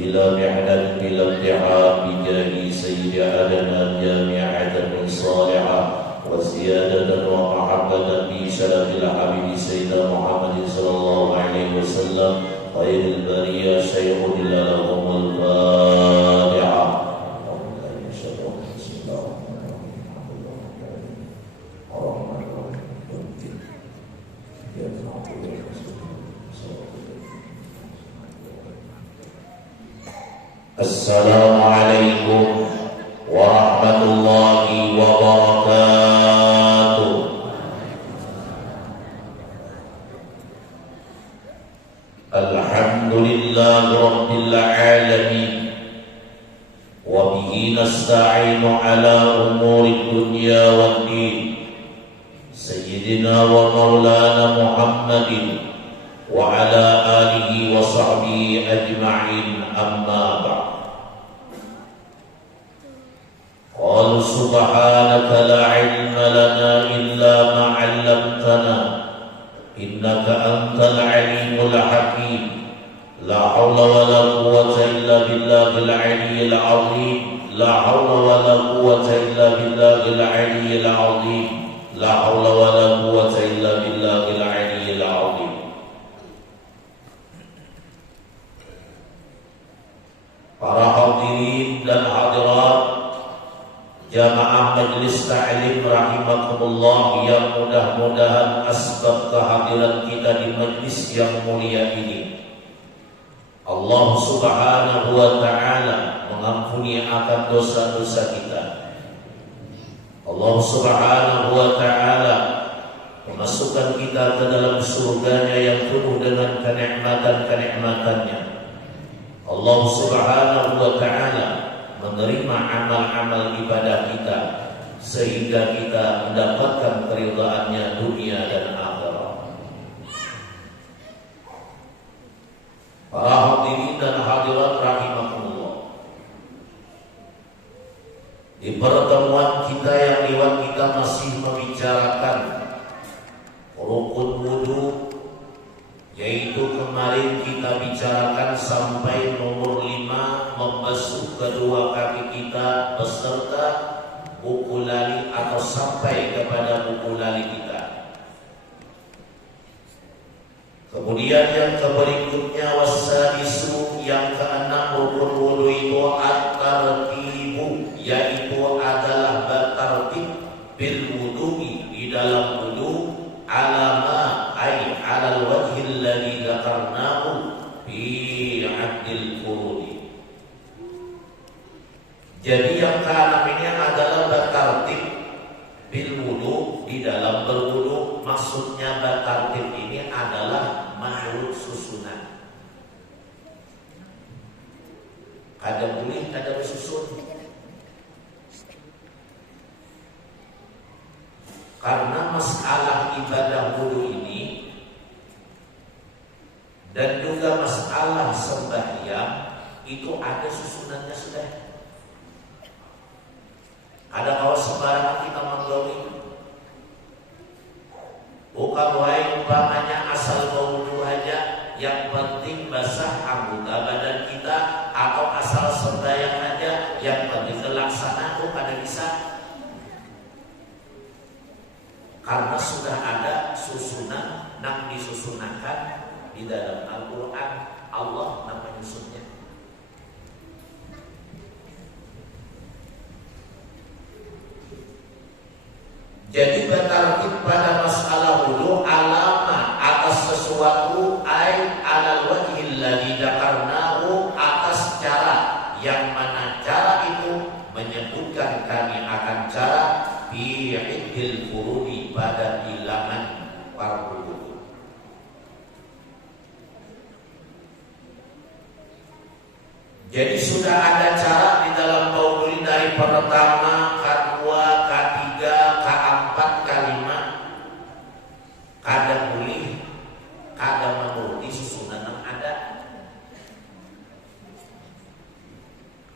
بلا محنة بلا امتحان بجاه سيد عدنا جامعة صالحة وزيادة ومحبة بشرف الحبيب سيدنا محمد صلى الله عليه وسلم خير البرية شيخ لهم الفاتحة. Assalamualaikum warahmatullahi wabarakatuh. Alhamdulillahi rabbil alamin wa bihi nasta'inu ala umuri dunya waddin. Sayyidina wa maulana Muhammadin wa ala alihi wa sahbihi ajma'in, amma ba'd. Qala subhanaka la ilma lana illa ma 'allamtana innaka antal alimul hakim. La hawla wa la quwwata illa billahil aliyyil azim. La hawla wa la quwwata illa billahil aliyyil azim. La hawla wa la quwwata illa billahil aliyyil azim. Para hadirin dan hadirat jamaah Majelis Ta'lim rahimakumullah, yang mudah-mudahan asbab kehadiran kita di majlis yang mulia ini Allah Subhanahu wa ta'ala mengampuni akan dosa-dosa kita. Allah Subhanahu wa ta'ala memasukkan kita ke dalam surganya yang penuh dengan kenikmatan-kenikmatannya. Allah Subhanahu wa ta'ala menerima amal-amal ibadah kita sehingga kita mendapatkan keridhaannya dunia dan akhirat. Para hadirin dan hadirat rahimakumullah, di pertemuan kita yang lewat kita masih membicarakan rukun wudu, yaitu kemarin kita bicarakan sampai nomor 5, membasuh kedua kaki kita beserta buku lali atau sampai kepada buku lali kita. Kemudian yang berikutnya wasadisu, yang keenam rukun wudu itu at-tartibu, yaitu adalah bertartib bil wudu'i, di dalam wudu, alama ay alal wajhil ladzi dzakarnahu fi 'abdil furudi. Jadi yang keenam ini adalah bertartib bil wudu, di dalam berwudu. Maksudnya bertartib ini adalah menurut susunan. Kada boleh kada bersusun. Karena masalah ibadah wudu ini dan juga masalah sembahyang itu ada susunannya sudah. Ada kalau sembarangan kita menggawi, bukan wae umpamanya asal wudu aja, yang penting basah anggota badan kita, atau asal sembahyang aja, yang penting terlaksana, itu kada bisa. Karena sudah ada susunan yang disusunkan di dalam Al-Quran. Allah yang menyusunnya. Jadi bertartib pada masalah wudu alama atas sesuatu, ay alal wajhil ladzi dzakarnahu, atas cara, yang mana cara itu menyebutkan kami akan cara bi'idil furudi, pada bilangan fardu wudu. Jadi sudah ada cara di dalam wudu dari pertama, kedua, ketiga, keempat, kelima. Kada boleh kada menuruti susunan yang ada.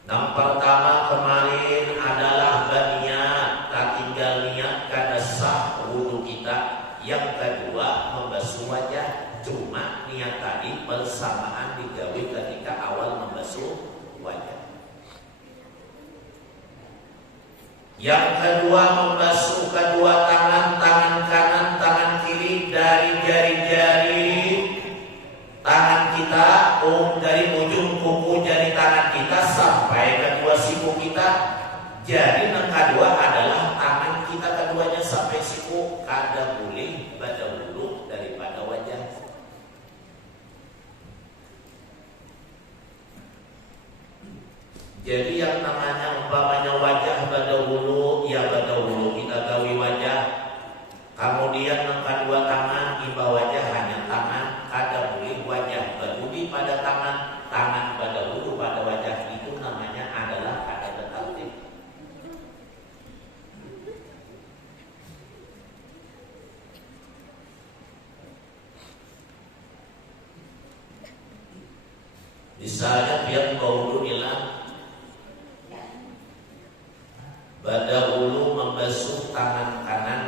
Yang pertama kemarin adalah berniat, tak tinggal niat kada sah wudu kita. Yang kedua membasuh wajah, cuma niat tadi bersamaan digawe ketika awal membasuh Yang kedua, membasuh kedua tangan, tangan kanan, tangan kiri dari jari-jari tangan kita, dari ujung kuku jari tangan kita sampai kedua siku kita. Jadi yang kedua adalah tangan kita keduanya sampai siku, kada boleh pada wudhu daripada wajah. Jadi yang namanya umpamanya wajah pada wudhu, ya pada wudhu kita gawi wajah. Kemudian yang kedua tangan, iba wajah hanya tangan, kada boleh wajah berwudhu pada tangan, tangan pada wudhu pada wajah. Itu namanya adalah kada bertertib. Misalnya biar wudhu hilang, pada wudhu membasuh tangan kanan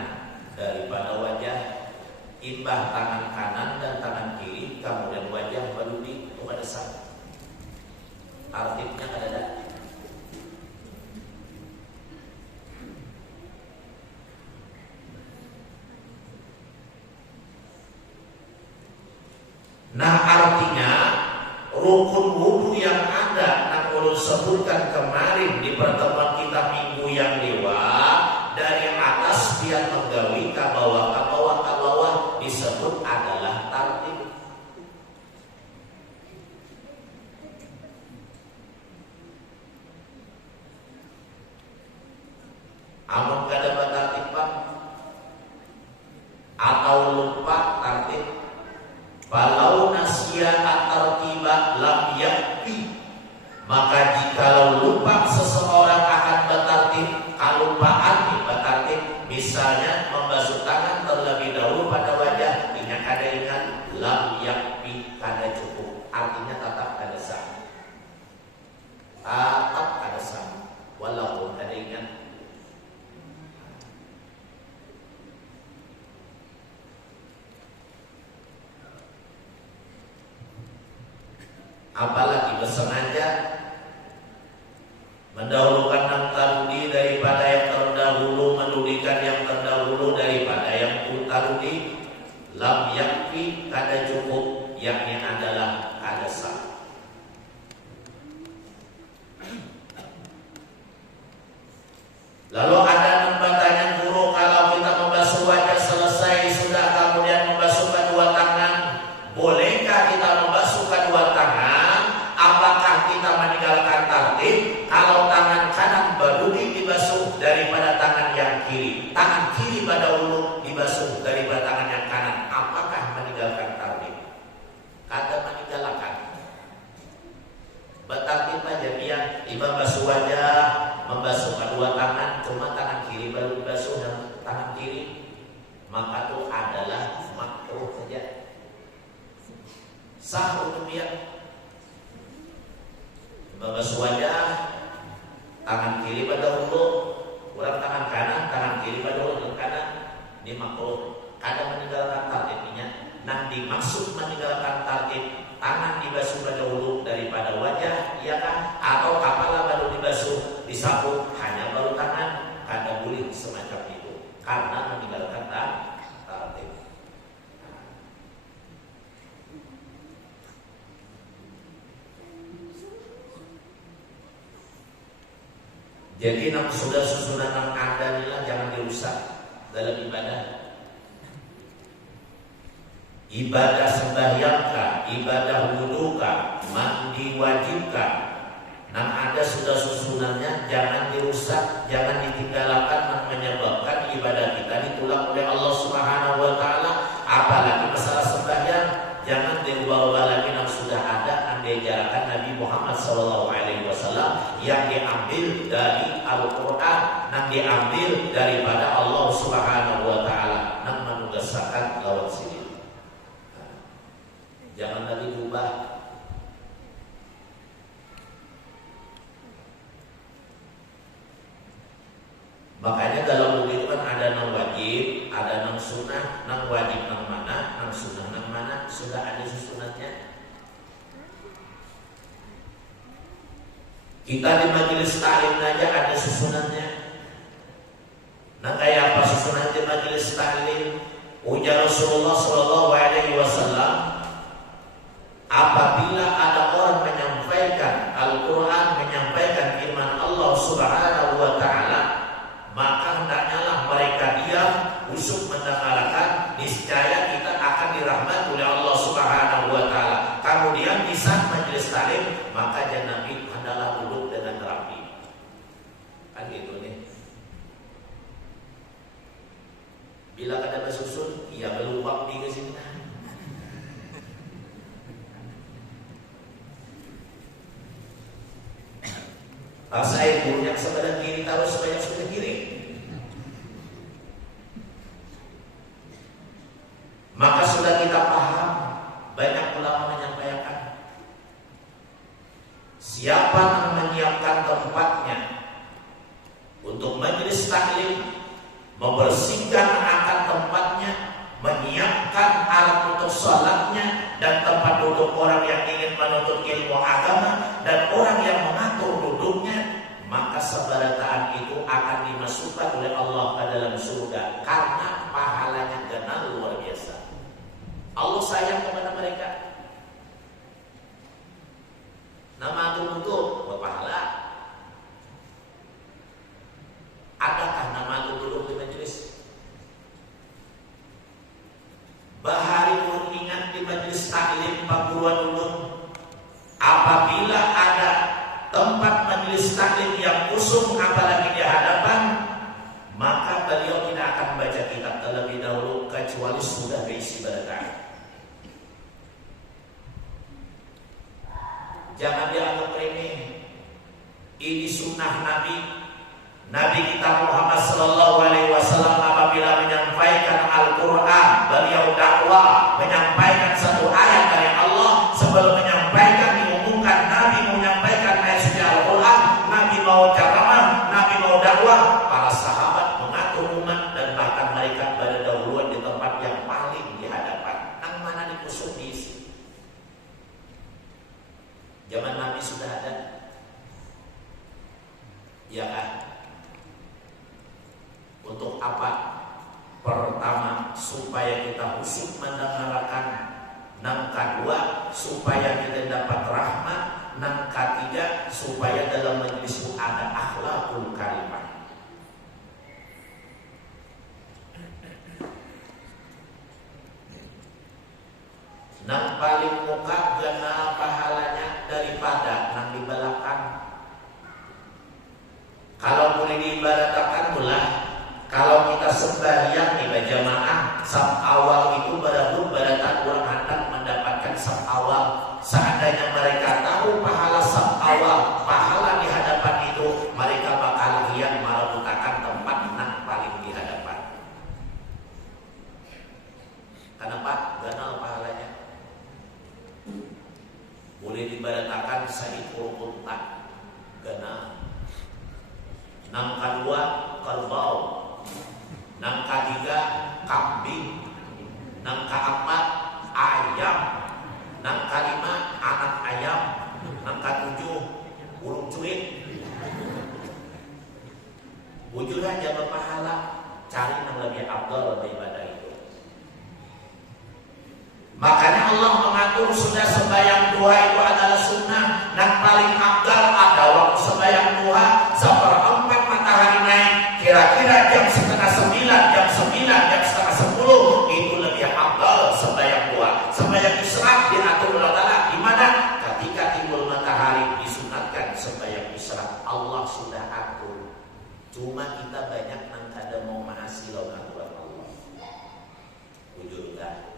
daripada wajah, imbah tangan kanan dan tangan kiri, kemudian wajah baru di kepada sang. Artinya ada. Nah, artinya rukun wudhu yang ada yang ulun sebutkan kemarin di pertemuan kita minggu yang lewat, dari atas biar menggawi ke bawah disebut adalah tartib. Amun kada bertartib atau lupa tartib, falau nasya at-tartiba lam yakfi, maka jikalau lupa seseorang akan bertartib, kelupaan di bertartib, misalnya membasuh tangan terlebih dahulu pada wajah, ingat kada ingat, lam yakfi, kada cukup, artinya tetap kada sah, tetap kada sah, walaupun kada ingat. Apalagi bersengaja mendahulukan yang terdahulu daripada yang terdahulu, mendulikan yang terdahulu daripada yang terdahulu, lam yakfi, kada cukup, yakni adalah kada sah. Lalu ada yang bertanya, guru, kalau kita membasuh wajah selesai sudah kemudian membasuh kedua tangan, bolehkah kita membasuh kedua tangan? Apakah kita meninggalkan tartib kalau tangan kanan berduri dibasuh daripada tangan yang kiri, tangan kiri pada wudhu dibasuh daripada tangan yang kanan? Apakah meninggalkan tartib? Kada meninggalkan. Bertartib aja dia imam basuh wajah, membasuh kedua tangan, cuma tangan kiri baru dibasuh dan tangan kiri, maka itu adalah makruh saja. Sah untuk dia membasuh wajah, tangan kiri pada wudhu, orang tangan kanan, tangan kiri pada wudhu kanan, ini makruh. Kada meninggalkan tartibnya. Nah, dimaksud meninggalkan tartib, tangan dibasuh pada wudhu daripada wajah, iya kan? Atau kepala baru dibasuh, disapu hanya baru tangan, kada boleh semacam itu, karena meninggalkan tartib. Jadi nak sudah susunan yang ada inilah jangan dirusak dalam ibadah. Ibadah sembahyangkah, ibadah wudukah, mandi wajibkah, yang ada sudah susunannya jangan dirusak, jangan ditinggalkan, menyebabkan ibadah kita ditolak oleh Allah Subhanahu wa taala. Apalagi masalah sembahyang, jangan diubah-ubah lagi yang sudah ada yang diajarkan Nabi Muhammad SAW, yang diambil dari Al-Quran, yang diambil daripada Allah Subhanahu wa taala, yang menugaskan lewat sini. Jangan lagi diubah. Makanya dalam wudhu itu kan ada yang wajib, ada yang sunnah, yang wajib yang mana, yang sunnah yang mana, sudah ada susunannya. Kita di majelis taklim aja ada susunannya. majelis taklim. Ujar Rasulullah sallallahu alaihi wasallam, apabila ada orang menyampaikan Al-Quran, menyampaikan firman Allah Subhanahu wa ta'ala, maka hendaknyalah mereka diam, usuk mendengarkan, niscaya kita akan dirahmati oleh Allah Subhanahu wa ta'ala. Kemudian di saat majelis taklim, maka Nabi hendaklah duduk dengan rapi. Kan gitu nih. Bila kada bersusun, ia melupak di ke sini. Paksa ibunya sebelah kiri, taruh sebanyak sebelah kiri. Maka sudah kita paham, banyak ulama menyampaikan, siapa yang menyiapkan tempatnya untuk majelis taklim, membersihkan akan tempatnya, menyiapkan alat untuk sholatnya dan tempat duduk orang yang ingin menuntut ilmu agama dan orang yang mengatur duduknya, maka seberataan itu akan dimasukkan oleh Allah ke dalam surga karena pahalanya kenal luar biasa. Allah sayang kepada mereka. Nama duduk berpahala. Adakah nama duduk di majelis? Bahari ulun ingat di majelis taklim perguruan ulun, apabila ada tempat majelis taklim yang kosong apalagi di hadapan, maka beliau tidak akan baca kitab terlebih dahulu kecuali sudah berisi barakah. Jangan dianggap remeh. Ini sunnah Nabi. Nabi kita Muhammad sallallahu alaihi wasallam apabila menyampaikan Al-Quran, beliau dakwah menyampaikan satu ayat dari Allah. Sebelum menyampaikan, diumumkan Nabi mau menyampaikan ayat suci Al-Quran, Nabi mau ceramah, Nabi mau dakwah. Para sahabat mengatur umat dan bahkan mereka berdahuluan di tempat yang paling di hadapan. Nang mana dikusuk diisi. Zaman Nabi sudah ada, ya kan? Untuk apa? Pertama, supaya kita khusyuk mendengarkan. Nang kedua, supaya kita dapat rahmat. Nang ketiga, supaya dalam majelis itu ada akhlakul karimah. Nang paling muka gana pahalanya daripada nang di belakang. Kalau boleh diibaratkan pula, kalau kita sembahyang di berjamaah, saf awal itu beratan orang hendak mendapatkan saf awal. Seandainya mereka tahu pahala saf awal, pahala di hadapan itu, mereka bakal hian merebutakan tempat nang paling di hadapan. Kenapa? Ganal pahalanya. Boleh diibaratkan seekor unta ganal. Nang kedua kerbau, nang ketiga kambing, nang keempat ayam, nang kelima anak ayam, nang ketujuh burung cuit. Bujur aja berpahala, cari yang lebih afdal daripada itu. Makanya Allah mengatur sudah sembahyang duha itu adalah sunnah. Yang paling afdal ada waktu sembahyang duha seperempat matahari naik, kira-kira jam 8:30, jam 9, jam 9:30 itu lebih afdal sembahyang duha. Sembahyang isyraq diatur Allah Ta'ala di mana? Ketika timbul matahari disunatkan sembahyang isyraq. Allah sudah atur. Cuma kita banyak yang kada mau mengasihi aturan Allah. Jujur kan?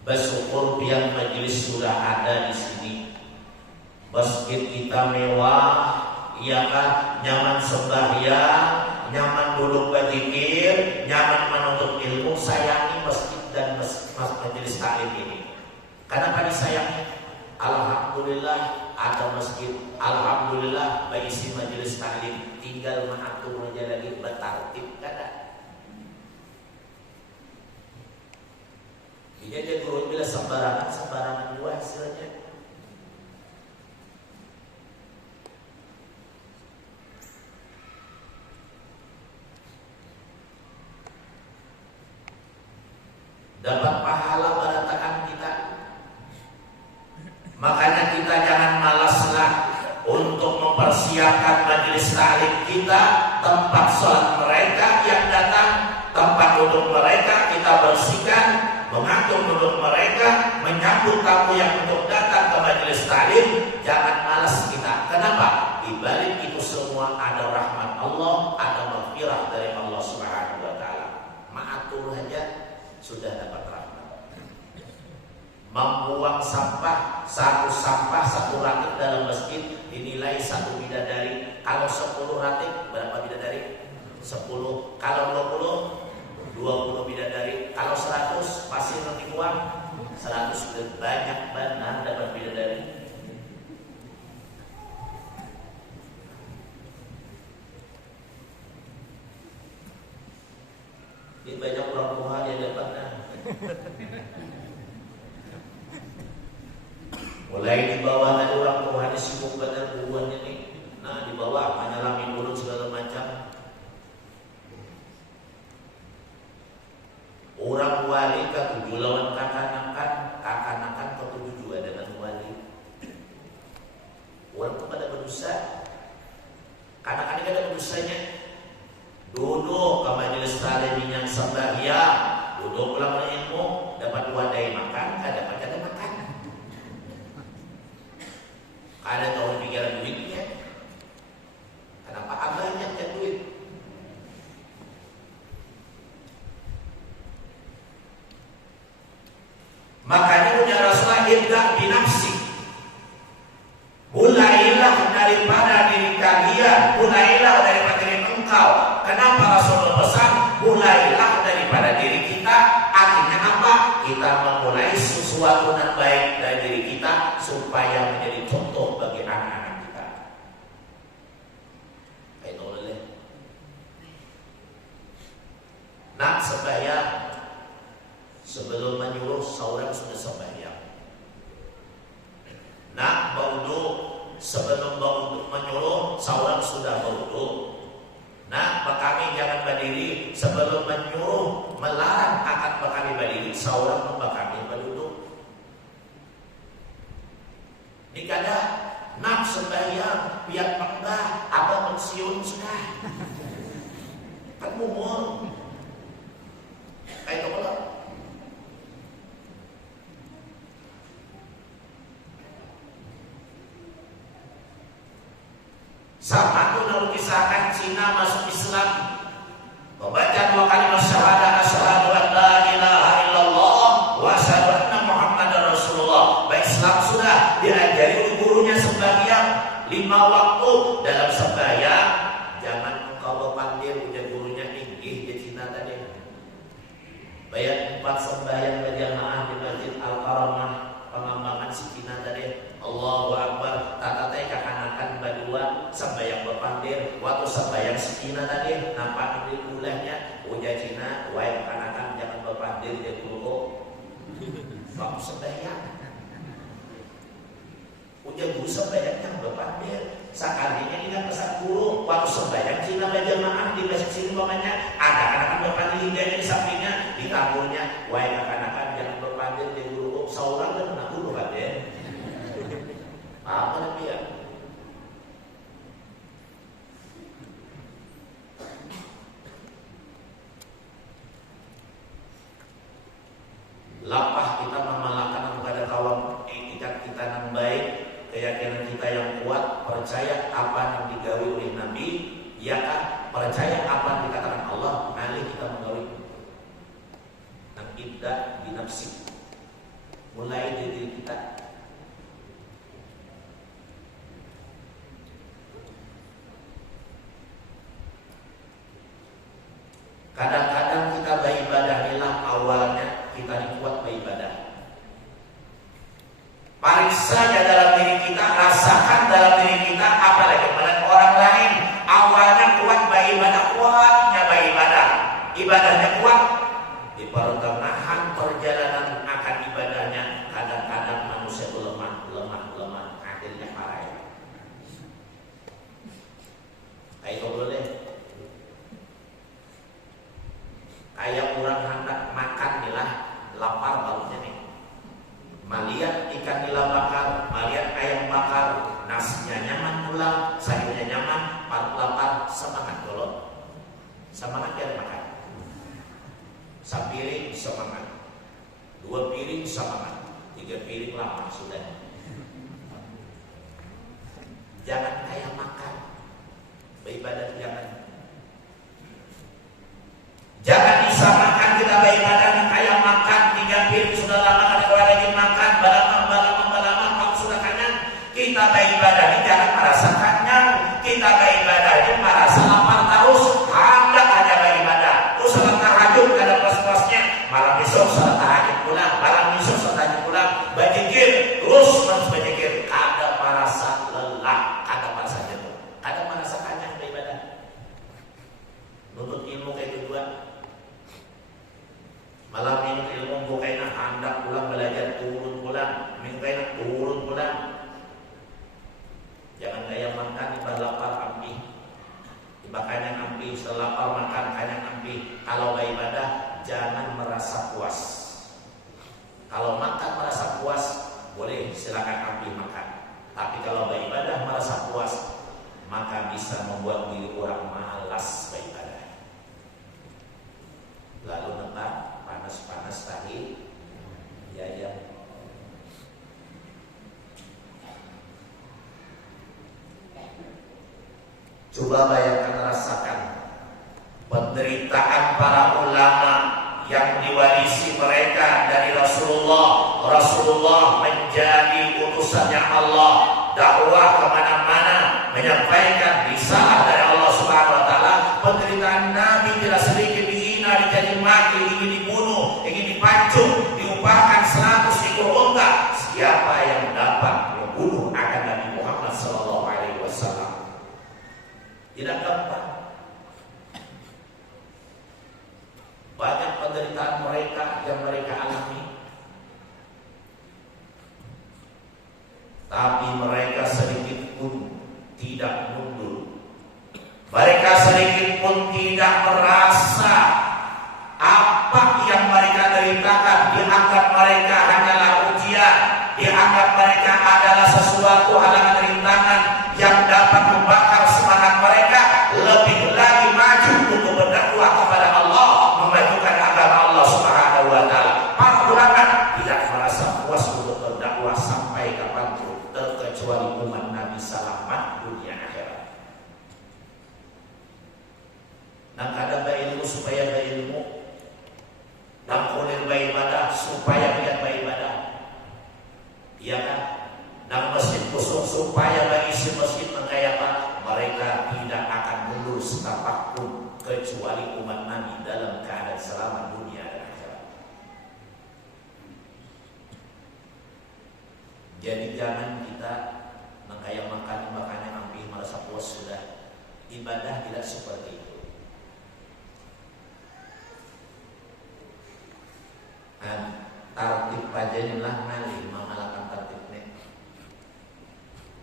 Bersyukur biar majelis sudah ada di sini. Masjid kita mewah, iya kan? Nyaman sembahyang, nyaman duduk berzikir, nyaman menuntut ilmu. Sayangi masjid dan majelis taklim ini. Kenapa disayangi? Alhamdulillah ada masjid. Alhamdulillah berisi majelis taklim. Tinggal mengatur aja lagi bertartib kada. Jadi dia guru bila sembarangan dua hasilnya. dapat pahala barataan kita. Makanya kita jangan malaslah untuk mempersiapkan majelis taklim kita, tempat sholat mereka yang datang, tempat duduk mereka kita bersihkan, mengatur duduk mereka, menyambut tamu yang untuk datang ke majelis taklim. Jangan malas kita. Kenapa? Di balik itu semua ada rahmat Allah, ada maghfirah dari Allah Subhanahu wa taala. Mengatur aja sudah dapat rahmat. Membuang sampah, satu ratik dalam masjid dinilai 1 bidadari. Kalau 10 ratik berapa bidadari? 10. Kalau 20 bidadari. Kalau 100 pasti nanti uang 100. Banyak benar dapat bidadari. Ini banyak orang tua yang dapatnya. Mulai di bawah tadi orang Tuhan sibuk benar buruan ini. Nah di bawah menyelami mulut segala macam. Orang wali ke-7 lawan kakanakan ke-7 juga dengan wali. Orang kepada berdosa, kanak-kanak ada berdosanya. Duduk ke majelis taklim yang sembahyang, duduk ulama ilmu, dapat wadai makan, dapat ada makan. Ada tahu pikiran duitnya. Kenapa abahnya punya duit? Makanya punya Rasulullah ibda binafsi. Mulailah daripada diri kalian, mulailah daripada diri engkau. Kenapa Rasulullah pesan? Mulailah daripada diri kita. Artinya apa? Kita memulai sesuatu yang baik dari diri kita supaya menjadi contoh bagi anak-anak kita. Itu boleh. Nak sembahyang, sebelum menyuruh seorang sudah sembahyang. Nak berwudu, sebelum berwudu menyuruh seorang sudah berwudu. Nah, kami jangan berdiri sebelum menyuruh, melarang akan kami berdiri, seorang kami berduduk. Dikada nak sembahyang, biar penggah, apa pensiun sudah. Kan umur. Kayak itu kalau. Sama tuh lalu kisahkan Cina masuk Islam, membaca 2 kalimat syahadat, asyhadu an la ilaha illallah wa asyhadu anna Muhammadar Rasulullah. Baik Islam sudah diajari oleh gurunya sembahyang 5 waktu. Dalam sembahyang jangan engkau panggil ujar gurunya inggih di Cina tadi. Bayar 4 sembahyang berjamaah di Masjid Al-Karamah Pengembangan si Cina tadi. Allahu Akbar, tata teh kakanakan badua sembahyang berpandir. Waktu sembahyang si Cina tadi nampak di ulahnya ujar Cina, wae kakanakan jangan berpandir dia dulu. Waktu sembahyang ujar guru sembahyang jangan berpandir. Sekalinya ini pesan guru waktu sembahyang Cina berjamaah di masjid sini mamanya ada kakanakan berpandir hingga di sampingnya di taburnya, wae kakanakan jangan berpandir dia dulu. Seorang dan nak dulu kan dia. Apa dia? Lapah kita memalahkan kepada kawan etikat kita yang baik, keyakinan kita yang kuat, percaya apa yang digawi oleh Nabi, ya kan? Percaya apa yang dikatakan Allah, nanti kita menggawi. Dan kita binafsi. Mulai dari diri kita. Kadang-kadang kita beribadah inilah awalnya kita kuat beribadah. Periksa dalam diri kita, rasakan dalam diri kita, apalagi melihat orang lain. Awalnya kuat beribadah, kuatnya beribadah, ibadahnya kuat. Di pertengahan perjalanan akan ibadahnya, kadang-kadang manusia lemah, akhirnya parah. Ayo boleh. Kayak orang hendak makan nih lah lapar barunya nih. Melihat ikan nila bakar, melihat ayam bakar, nasinya nyaman pula, sayurnya nyaman, lapar, semangat dulu. Semangat biar makan. Sepiring semangat, 2 piring semangat, 3 piring lama sudah. Jangan kayak makan, beribadah jangan. Jangan bisa makan kita beribadah kayak makan 3 piring sudah lama ada lagi makan, balama kalau sudah kenyang. Kita beribadah jangan merasa kenyang, kita beribadah merasa lapar terus. Hendak hanya beribadah, salat tahajud kada pas-pasnya, malam besok salat tahajud pulang, malam besok salat tahajud pulang, berzikir terus berzikir, kada merasa lelah, kada merasa jenuh, kada merasa kenyang beribadah. Nuntut ilmu kayak tujuan. Malam ini ilmu bukaina hendak pulang belajar turun pulang, mingkaina turun pulang. Jangan gaya makan ibadah lapar ampi. Makanya ampi selapar makan kanyang ampi. Kalau beribadah jangan merasa puas. Kalau makan merasa puas boleh silakan ampi makan. Tapi kalau beribadah merasa puas maka bisa membuat diri orang malas beribadah. Lalu nampak panas-panas tadi ya. Coba bayangkan, rasakan penderitaan para ulama yang diwarisi mereka dari Rasulullah. Rasulullah menjadi utusannya Allah, dakwah kemana-mana, menyampaikan risalah dari Allah Subhanahu Wa Taala. Penderitaan Nabi tidak sedikit, dihina, dicaci maki, ingin dibunuh, ingin dipancung, diumpahkan 100 ekor unta. Siapa yang dapat membunuh akan Nabi Muhammad Sallallahu Alaihi Wasallam? Tidak gampang. Banyak penderitaan mereka yang mereka alami, tapi mereka sedikit pun tidak mundur. Mereka sedikit pun tidak merasa apa yang mereka deritakan dianggap mereka hanyalah ujian, dianggap mereka adalah sesuatu halangan rintangan yang dapat membakar semangat mereka lebih lagi maju untuk berdakwah kepada Allah, memajukan agama Allah Subhanahu Wa Taala. Para ulama tidak merasa puas untuk berdakwah sampai kapanpun, terkecuali umat Nabi selamat dunia akhirat. Nah, kadang berilmu supaya berilmu, dan kulir beribadah supaya biar beribadah, iya kan? Dan masjid kosong supaya mengisi masjid mengkayakan. Mereka tidak akan mundur setapak pun kecuali umat Nabi dalam keadaan selamat dunia dan akhirat. Jadi jangan kita mengkayak makannya hampir merasa puas sudah. Ibadah tidak seperti itu. Tartib pajanlah ngalih mengalahkan tartibnya.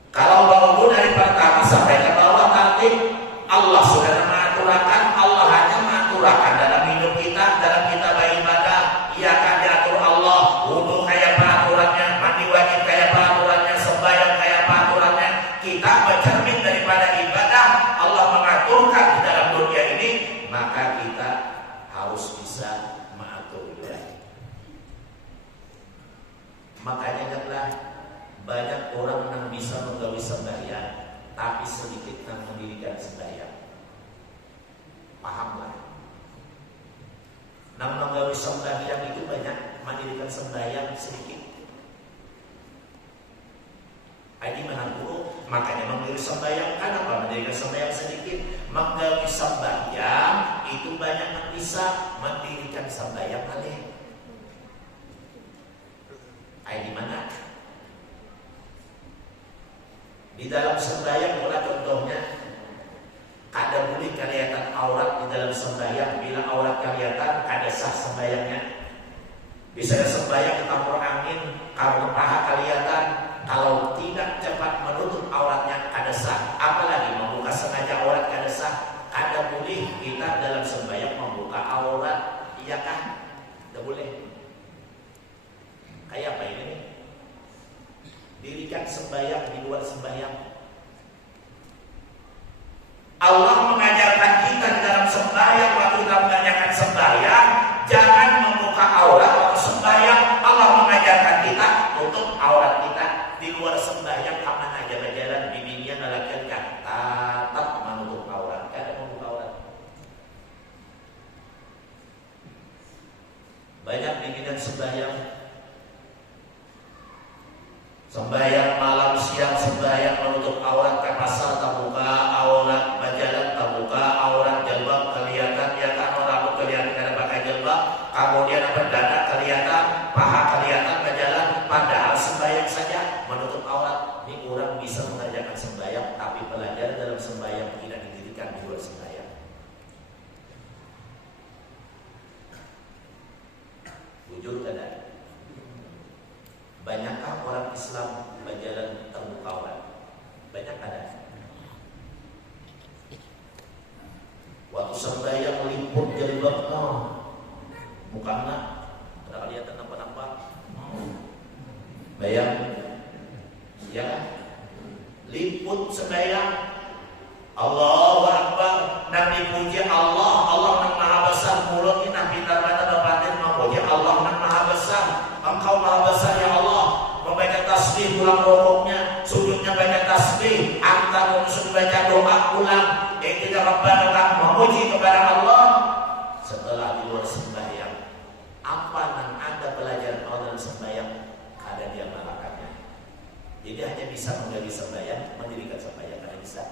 Kalau bangun dari pertama sampai ke bawah tartib, Allah sudah mengaturakan. Allah hanya mengaturakan dalam hidup kita, dalam kita beribadah. Ia akan diatur Allah. Wudu kayak apa aturannya, mandi wajib kayak apa aturannya, sembahyang kayak apa aturannya. Kita bercermin daripada ibadah Allah mengaturkan di dalam dunia ini, maka kita harus bisa mengatur ibadah. Makanya janganlah banyak orang yang bisa menggawi sembahyang, tapi sedikit yang mendirikan sembahyang. Pahamlah. Yang menggawi sembahyang itu banyak, mendirikan sembahyang sedikit. Ini mana buruk? Makanya menggawi sembahyang, kenapa mendirikan sembahyang sedikit? Menggawi sembahyang itu banyak yang bisa, mendirikan sembahyang alih. Di mana? Di dalam sembahyang pula contohnya, kada boleh kelihatan aurat di dalam sembahyang. Bila aurat kelihatan, kada sah sembahyangnya. Bisa sembahyang ketampur angin, kalau paha kelihatan, kalau tidak cepat menutup auratnya, kada sah. Apalagi membuka sengaja aurat, kada sah. Kada boleh kita dalam sembahyang membuka aurat, iya kan? Tidak boleh. sembahyang di luar sembahyang. Allah mengajarkan kita di dalam sembahyang, waktu kita mengerjakan sembahyang, jangan membuka aurat waktu sembahyang. Allah mengajarkan kita untuk aurat kita di luar sembahyang, kemana jalan-jalan, bibirnya nalakan tetap menutup aurat, kada membuka aurat. Banyak bimbingan sembahyang malam siang, sembahyang menutup aurat, ke pasar tak buka aurat, berjalan tak buka aurat, jilbab kelihatan, ya kan, rambut kelihatan kada pakai jilbab, kemudian dada kelihatan, paha kelihatan, berjalan, padahal sembahyang saja menutup aurat. Ini orang bisa mengerjakan sembahyang, tapi pelajaran dalam sembahyang tidak didirikan di luar sembahyang. Jujur kada? Banyakkah orang Islam berjalan terbuka aurat? Banyak ada. Waktu sembahyang liput jilbabnya, bukannya ada kelihatan nampak-nampak. Bayang, ya, liput sembahyang. Allahu Akbar, dan dipuji Allah. Allah yang maha besar, mulut ini pintar kata batin memuji Allah yang maha besar. Engkau maha besar ya Allah. Membaca tasbih ulang rukuknya, sujudnya baca tasbih, antar unsur baca doa ulang. Kita Rabbana memuji kepada Allah. Setelah di luar sembahyang, apa yang ada pelajaran Allah dalam sembahyang, ada dia melakukannya. Jadi hanya bisa menjadi sembahyang, mendirikan sembahyang, ada bisa.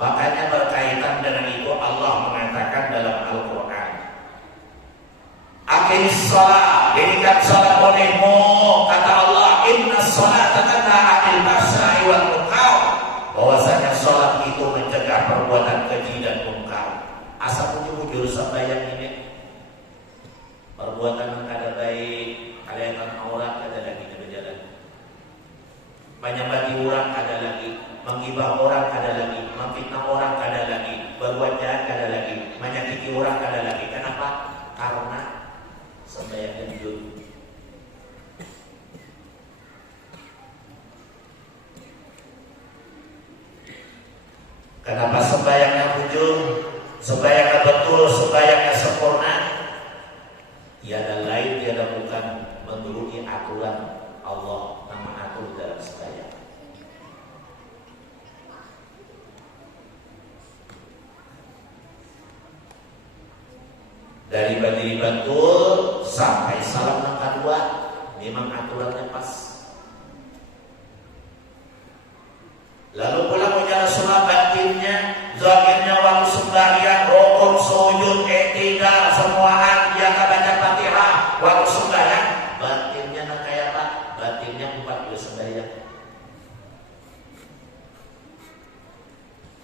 Makanya berkaitan dengan itu Allah mengatakan dalam Al-Quran, aqimis shalah, dirikan salat olehmu, kata Allah, inna sholata tanha 'anil fahsya'i wal munkar, bahwasanya salat itu mencegah perbuatan keji dan munkar. Asal bujur sembahyang ini perbuatan kada baik, kelihatan aurat kada lagi berjalan, menyembah orang kada lagi, menggibah orang kada lagi, memfitnah orang kada lagi, berbuat jahat kada lagi, menyakiti orang kada lagi. Kenapa? Karena sembahyangnya jujur. Kenapa sembahyangnya jujur? Sembahyangnya betul, sembahyangnya sempurna. Tiada lain, tiada bukan menuruti aturan Allah yang mengatur dalam sembahyang. Dari berdiri betul sampai salam yang kedua, memang aturannya pas. Lalu pula menjadi sholat batinnya, zahirnya waktu sembahyang, rukuk, sujud, i'tidal, semuaan yang baca Fatihah waktu sembahyang, batinnya nak kayak apa? Batinnya 40 sembahyang.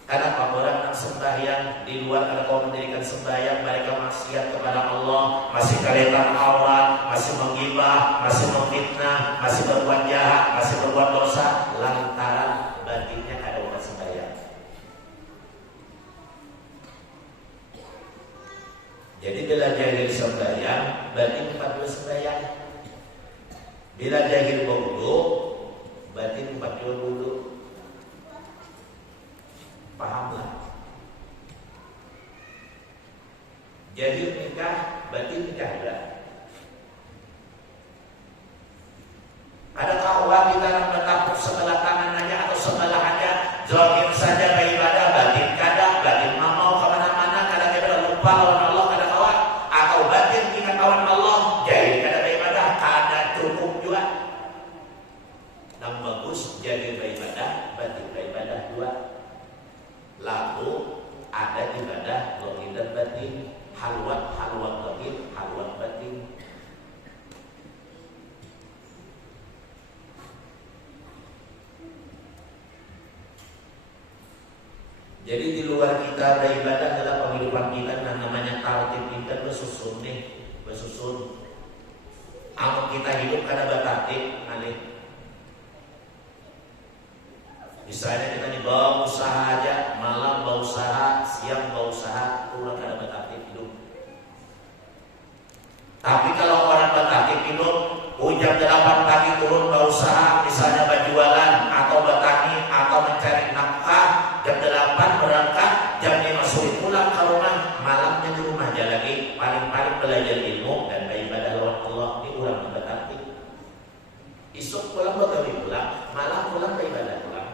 Kenapa orang yang sembahyang di luar, kalau kau mendirikan sembahyang mereka maksiat kepada Allah, masih kelihatan aurat, masih menggibah, masih memfitnah, masih berbuat jahat, masih berbuat dosa, lantaran batinnya ada bukan sembahyang. Jadi bila jahil sembahyang, batin 40 sembahyang. Bila jahil berwudu, batin 40 wudu. Pahamlah. Jahil nikah, batin nikah juga. Adakah orang kita yang bertapuk sebelah kanan aja atau sebelah aja, zahir saja beribadah, batin kada, batin mau kemana-mana, kada kita lupa lawan Allah, kada kawan, atau batin ingat kawan Allah, jahil kada beribadah, kada cukup juga. Yang bagus jahil beribadah, batin beribadah dua. Lalu ada ibadah zahir dan batin, halwat zahir, halwat batin. Jadi di luar kita ada ibadah dalam kehidupan kita yang namanya tartib kita bersusun nih, bersusun. Amun kita hidup karena bertartib, alih. Misalnya kita dibawa usaha aja, malam bawa usaha, Isuk pulang begawi pulang, malam pulang ke ibadah pulang.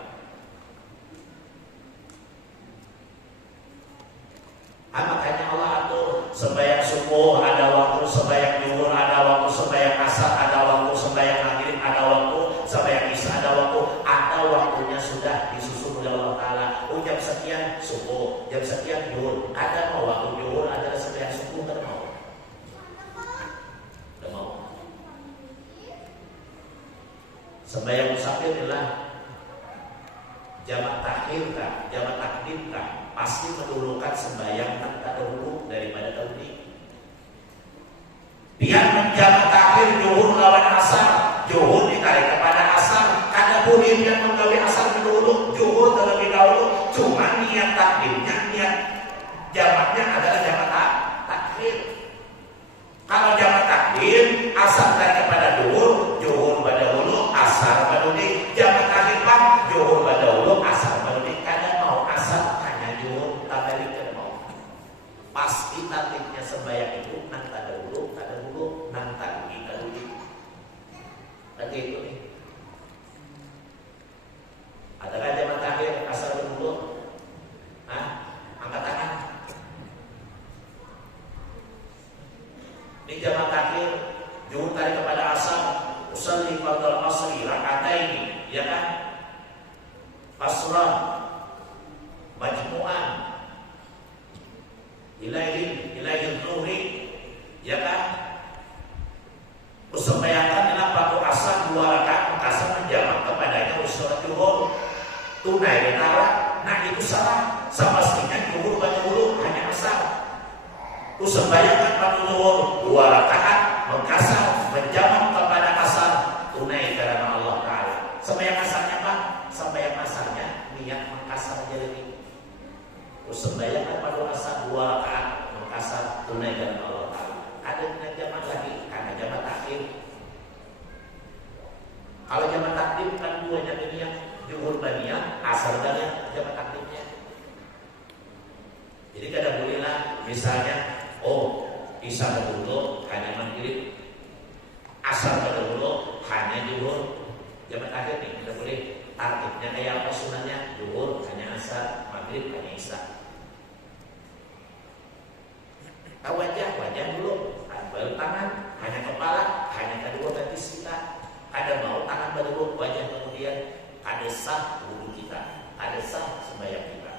Makanya Allah atur sembahyang subuh ada waktu, sembahyang zuhur ada waktu, sembahyang asar ada waktu, sembahyang maghrib ada waktu, sembahyang isya ada waktunya sudah disusun oleh Allah Taala. Jam sekian subuh, jam sekian zuhur. Ada mau waktu zuhur, ada sembahyang subuh, ada mau. Ada mau. Sembahyang musafir adalah jamak takhir kah, jamak takdim kah? Pasti mendahulukan sembahyang terdahulu daripada tauhid. Biar menjamak takhir zuhur lawan asar, zuhur ditarik kepada asar. Adapun yang menggawe asar dahulu, zuhur terlebih dahulu. Cuma niat takdimnya, niat jamaknya adalah jamak takhir. Kalau jamak takdim, asar tarik kepada zuhur, zuhur pada dahulu, asar pada dahulu. Jamak takhir pak, zuhur pada dahulu, asar pada dahulu. Kadang mau asar pasti targetnya sembahyang itu nang tadahulu, nang tadahulu. Berarti itu nih. Adakah jamak takhir asar dulu? Angkat tangan. Ini jamak takhir zuhur tarik kepada asar, usalli fardal asri rakataini, ya kan? Asran majmu'an ilahi zuhri, ya kan? Usembayakan dalam waktu asar 2 rakaat, asar menjamak kepadanya usul zuhur tunai netara. Nah itu salah, semestinya zuhur pada dulu hanya asar. Usembayakan pada zuhur 2 rakaat, mengkasar menjamak kepada asar tunai karena Allah Taala. Sembahyang asarnya apa? Sembahyang asarnya niat mengkasar jadi. Sembahyang pada asar 2 rakaat, mengkasar tunai karena Allah Taala. Ada niat jamak lagi karena jamak takhir. Kalau jamak takdim kan 2 jam ini yang zuhur baniyah, asar dan jamak takdimnya. Jadi kadang bolehlah misalnya, isya dahulu hanya maghrib, asar dahulu hanya zuhur, jamak takhir nih tidak boleh. Targetnya kayak apa sunahnya? Zuhur hanya asar, maghrib hanya isya. Wajah dulu, baru tangan, hanya kepala, hanya kedua betis kita. Ada mau tangan baru wajah, kemudian ada sah wudhu kita, ada sah sembahyang kita.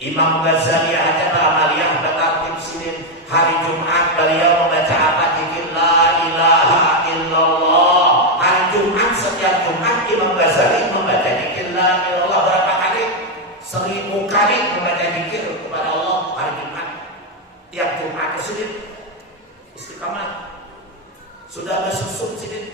Imam Ghazali ada amaliyah bertartib sinin. Hari Jumat beliau membaca apa? Zikir la ilaha illallah. Hari Jumat, setiap Jumat Imam Ghazali membaca zikir la ilaha illallah berapa kali? 1000 kali membaca zikir kepada Allah hari Jumat. Tiap Jumat ke Senin istiqamah. Sudah bersusuk Senin.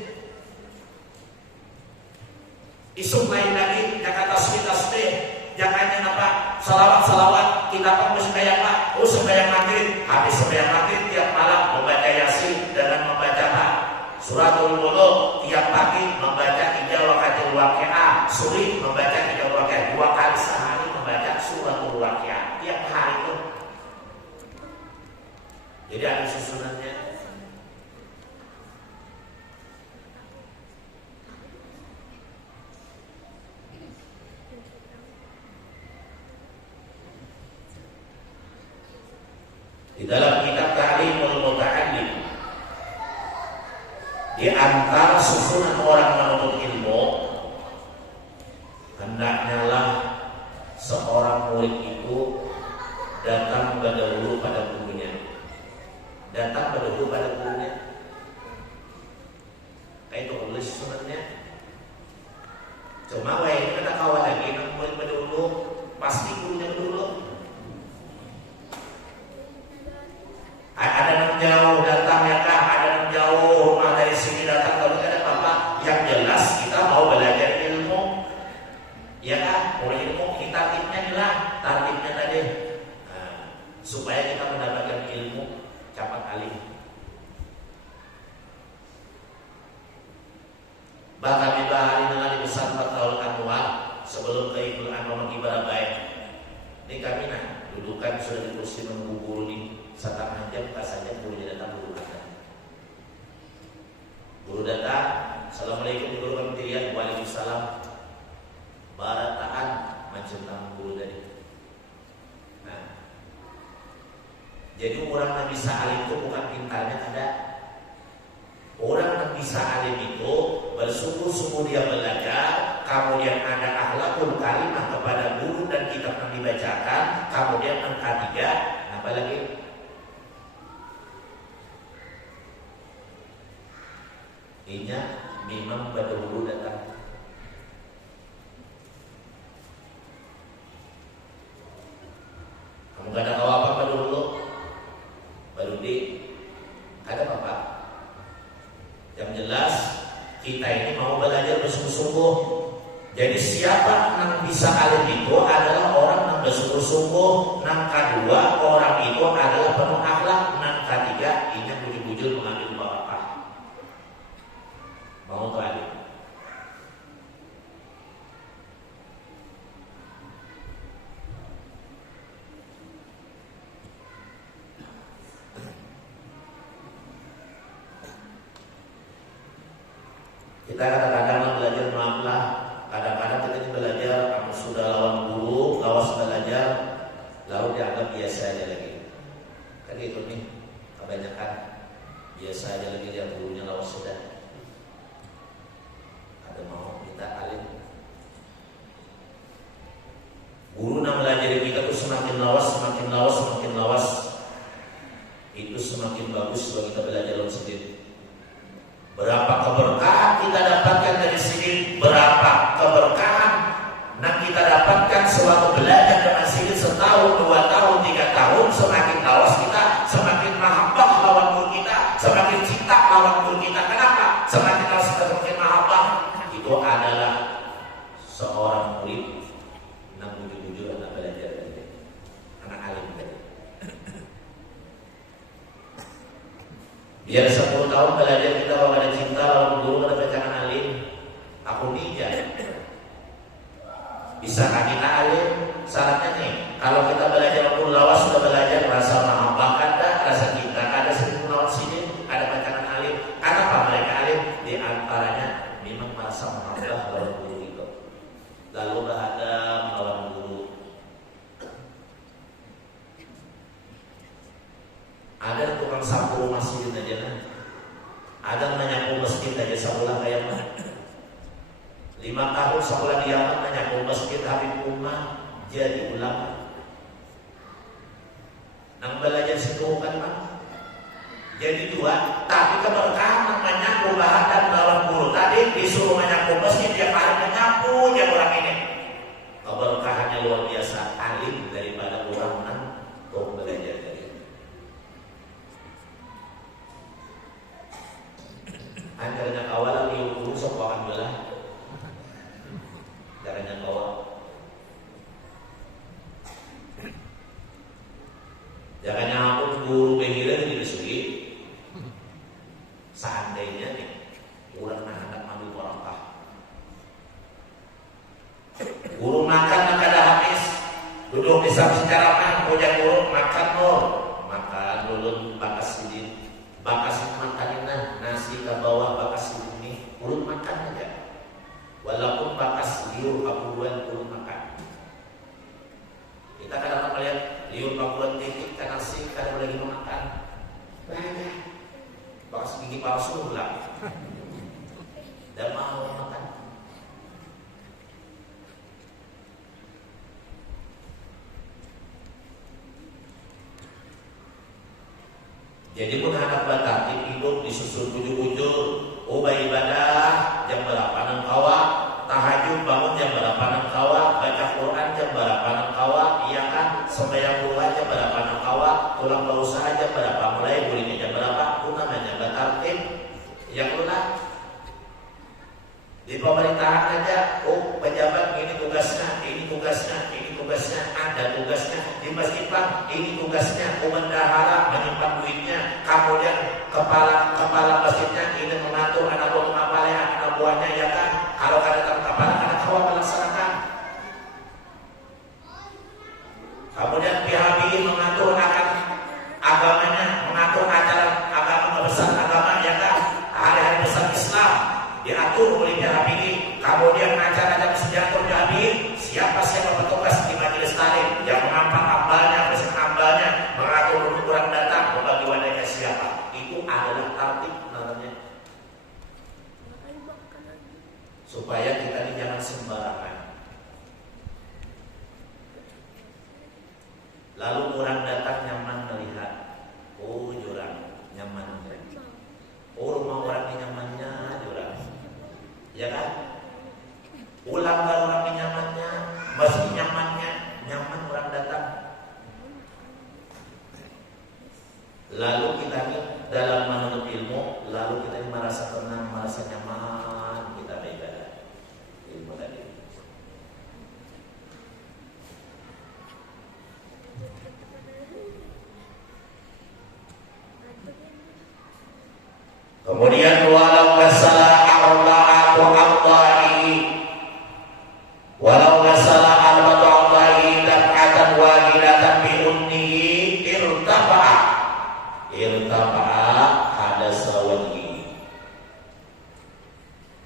Isuk lain lagi Jakarta tasbih. Jangan apa? Salawat kita pun sembahyang pak. Sembahyang maghrib. Habis sembahyang maghrib tiap malam membaca Yasin dengan membaca apa? Suratul Mulk. Tiap pagi membaca 3 rakaat Waqiah. Sore membaca 3 rakaat 2 kali sehari membaca Suratul Waqiah. Tiap hari itu. Jadi ada susunannya. Di dalam kitab Ta'limul Muta'allim, di antara susunan orang menuntut ilmu, hendaknya lah seorang murid itu datang berdahulu pada gurunya. Datang berdahulu pada gurunya. Kayak itu tulis sunatnya. Cuma ini kita kawan lagi, murid berdahulu, pasti gurunya berdahulu. Ada yang jauh datang ya kah? Ada yang jauh rumah dari sini datang, kalau tidak ada apa-apa. Yang jelas kita mau belajar ilmu, ya kan? Mulai ilmu kita targetnya adalah targetnya tadi, supaya kita mendapatkan ilmu cepat kali. Bahkan di bahari dengan besar 4 tahun anwar sebelum ke Ibu Anwar ibadah baik. Ini kami dudukan sudah di kursi menunggu guru nih. setengah jam saja gurunya datang, guru datang, assalamualaikum guru kami dirian, waalaikumsalam, barataan macam guru tadi. Nah, jadi orang yang bisa alim itu bukan pintarnya ada. Orang yang bisa alim itu bersungguh-sungguh dia belajar, kemudian ada akhlakul karimah kepada guru dan kitab yang dibacakan, kemudian yang ketiga, apa lagi? Inya memang berdahulu datang. Kamu gak ada tahu apa dulu? Baru di ada apa? Yang jelas kita ini mau belajar bersungguh-sungguh. Jadi siapa yang bisa alim itu adalah orang yang bersungguh-sungguh. Yang kedua, orang itu adalah penuh akhlak. Yang ketiga, ini bujur-bujur mengambil barokah. Mau tuh alim. Kita kadang-kadang belajar maaflah, kadang-kadang kita belajar kamu sudah lawan guru, lawas belajar, lalu dianggap biasa aja lagi. Kan gitu nih, kebanyakan biasa aja lagi lihat gurunya lawas sudah. Ada mau minta alim. Guru yang melajari kita tuh semakin lawas, semakin lawas, semakin lawas. Itu semakin bagus kalau kita belajar lawan sendiri. Berapa keberkahan kita dapatkan dari sini, berapa keberkahan yang kita dapatkan sewaktu belajar dengan sini setahun, 2 tahun, 3 tahun, semakin lawas kita, semakin mahabbah lawan guru kita, semakin cinta lawan guru kita. Kenapa? Semakin lawas kita, semakin mahabbah. Itu adalah seorang murid yang bujur-bujur anak belajar dari anak alim tadi. Biar 10 tahun belajar kita kalau ada cinta, lawan guru ada bacakan alim. Aku ninja. Bisakah kita alim? Syaratnya nih, kalau kita belajar waktu lawas sudah belajar rasa mahabbah ada, rasa cinta ada, sini lawan sini ada bacakan alim. Kenapa mereka alim? Di antaranya memang merasa mahabbah lawan guru itu. Lalu ada lawan guru. Ada tukang sapu masjid aja nah. Ada menyapu masjid aja sebulan kayak mana? 5 tahun sebulan di Yaman menyapu masjid Habib Umar jadi ulama. Nang belajar situ bukan mah. Jadi 2, tapi keberkahan menyapu bahan dan lawan guru tadi disuruh menyapu masjid yang hari menyapu ya orang ini. Keberkahannya luar biasa, alim daripada orang nang kau belajar. Antaranya awal lagi guru sokongan belah, caranya awal. Jangan nyambut guru begitu di segi. Seandainya nih, orang nak ambil barokah. Guru makan kada habis, duduk di samping carapan, punya guru makan loh, makan dulu bakas sidin. Bakas makanina nasi ke bawah bakas ini urut makan aja. Walaupun bakas liur kapuan urut makan. Kita kadang melihat liur kapuan dikit kan nasi kadang lagi makan. Banyak. Bakas gigi palsu ulang. Dan mau makan. Jadi pun anak batati hidup disusun bujur-bujur, ibadah jam berapa nang kawa, tahajud bangun jam berapa nang kawa, baca Quran jam berapa nang kawa, iya kan, sembahyang duha jam berapa nang kawa, tulang berusaha jam berapa, mulai bulinya jam berapa, itu namanya batartim, yang lunak. Di pemerintahan aja, pejabat ini tugasnya, ini tugasnya, ini tugasnya, ada tugasnya. Di masjid Pak, ini tugasnya, bendahara menyimpan duitnya. Kemudian kepala masjidnya ini mengatur anak buah mengapalnya, anak buahnya ya kan. Kalau ada kepala anak kawan melaksanakan. Kemudian pihak ini mengatur akan agama siapa. Itu adalah tertib namanya. Supaya kita ini jangan sembarangan. Lalu orang datang nyaman melihat, oh jurang nyaman, oh rumah orang ini nyamannya jurang, ya kan? Ulang ke orang ini nyamannya, masih nyamannya, nyaman orang datang. Lalu kita ini dalam menuntut ilmu, lalu kita ini merasa tenang, merasa nyaman, kita beribadah ilmu tadi. Kemudian walau masalah arba'atu abda'i, walau masalah arba'atu abda'i daf'atan wahidatan bi unnihi irtafa'a hadasa wajhi,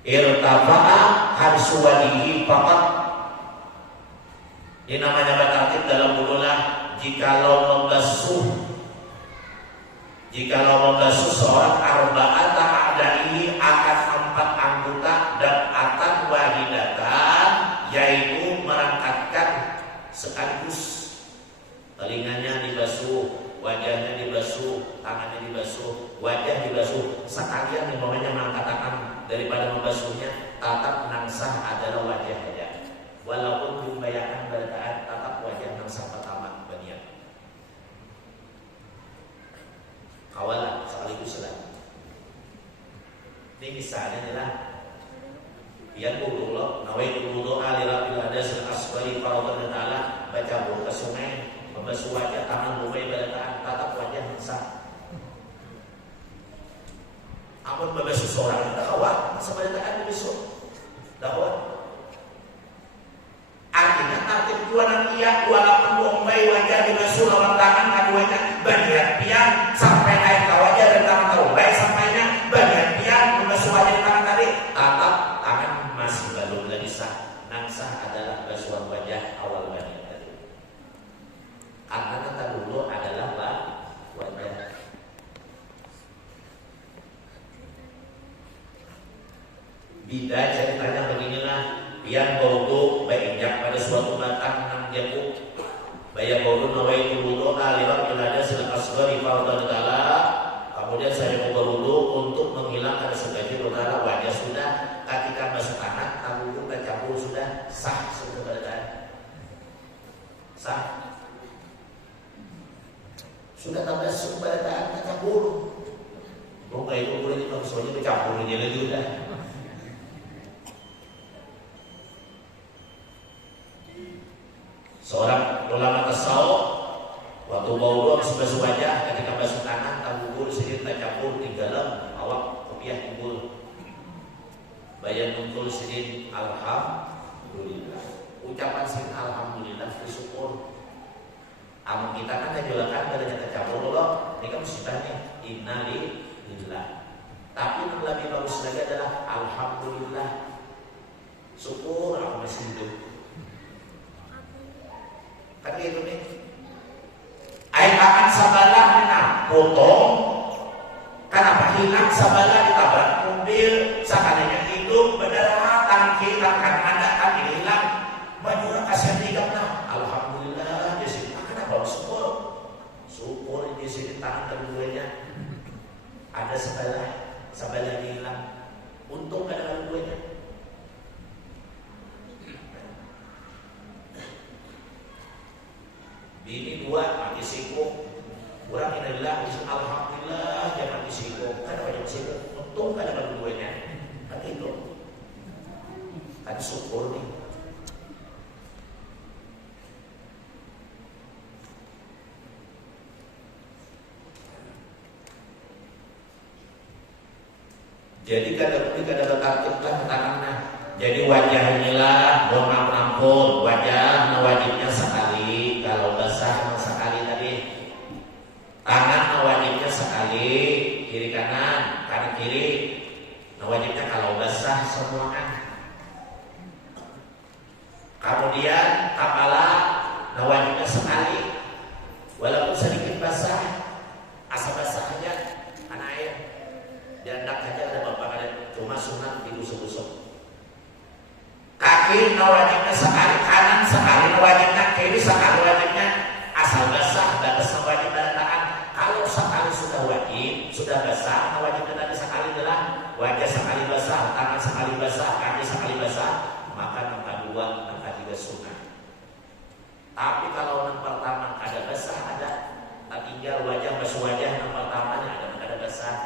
irtafa'a hadsu wajhi faqat. Ini namanya berarti dalam bukulah jikalau membasuh seorang arba'ata a'da'i akan 4 anggota dan atan wahidatan, yaitu merangkatkan sekaligus. Telinganya dibasuh, wajahnya dibasuh, tangannya dibasuh, wajah dibasuh sekalian. Namanya mengangkat tangan daripada membasuhnya. Tatap nangsah adalah wajah saja, walaupun membayangkan berdaan tatap wajah nangsah pertama banian kawalan sekaligus lah. Ini misalnya adalah yang wudu lo, nawaitu wudu alirabbil hadasil asghari fardhu ta'ala, baca wudu ke sungai, membasuh wajah, tangan, mulai berdaan, tatap wajah nangsah. Amun membasuh seorang kita kawat, masa berdaan membasuh dakwah. Artinya tartib dua nantiya walaupun bombay wajah dibasuh lawan tangan keduanya bagian piang sampai naik ke wajah dan tangan bombay sampainya bagian piang membasuh wajah dan tangan tadi, tatap tangan masih belum lagi sah. Nangsah adalah basuhan wajah awal bagian tadi. Karena kata dulu adalah wajah. Bida ceritanya beginilah. Yang baudu berinjak pada suatu batang nang jabu, bayar baudu nawaitu wudu alirab ilada sil asghari fardhu ta'ala. Kemudian saya mau berwudu untuk menghilangkan sebagian perkara wajah sudah. Ketika basuh tangan, wudu bercampur sudah sah sebenarnya. Sah. Sudah tambah sebenarnya bercampur. Bukan itu boleh maksudnya bercampur ini lagi sudah. Seorang ulama tasawuf waktu bau harus basuh wajah, ketika basuh tangan tabur sedikit tercampur di dalam awak kopiah timbul. Bayan muncul sedikit alhamdulillah. Ucapan sedikit alhamdulillah bersyukur. Amun kita kan ngejolakan dari tercampur loh. Ini kan mustahil innalillah. Tapi yang lebih bagus lagi adalah alhamdulillah. Syukur aku masih hidup. Kan gitu nih. Air akan sabalah menang potong. Kenapa hilang sabalah ditabrak mobil? Sakalinya hidup berdarah tangki akan ada kan hilang. Baju kasihan tiga nah. Alhamdulillah di sini. Kenapa syukur? Syukur di sini tangan keduanya ada sabalah hilang. Untung ada keduanya. Ini dua mati sibuk. Orang ini bilang alhamdulillah dia mati sibuk. Kan banyak sibuk. Untung kan ada keduanya. Kan itu. Kan syukur nih. Jadi kadang-kadang tertiblah tangannya. Jadi wajah inilah mohon ampun wajah wajibnya sekali, kalau basah sekali tadi. Tangan wajibnya sekali, kiri kanan kiri. Wajibnya kalau basah semua kan. Kemudian kepala wajibnya sekali, walaupun sedikit basah, asal basah aja. sudah basah, wajibnya tadi sekali adalah wajah sekali basah, tangan sekali basah, kaki sekali basah, maka nangka 2, nangka 3 sunnah. Tapi kalau yang pertama ada basah, ada tinggal wajah basuh wajah, yang pertamanya ada basah,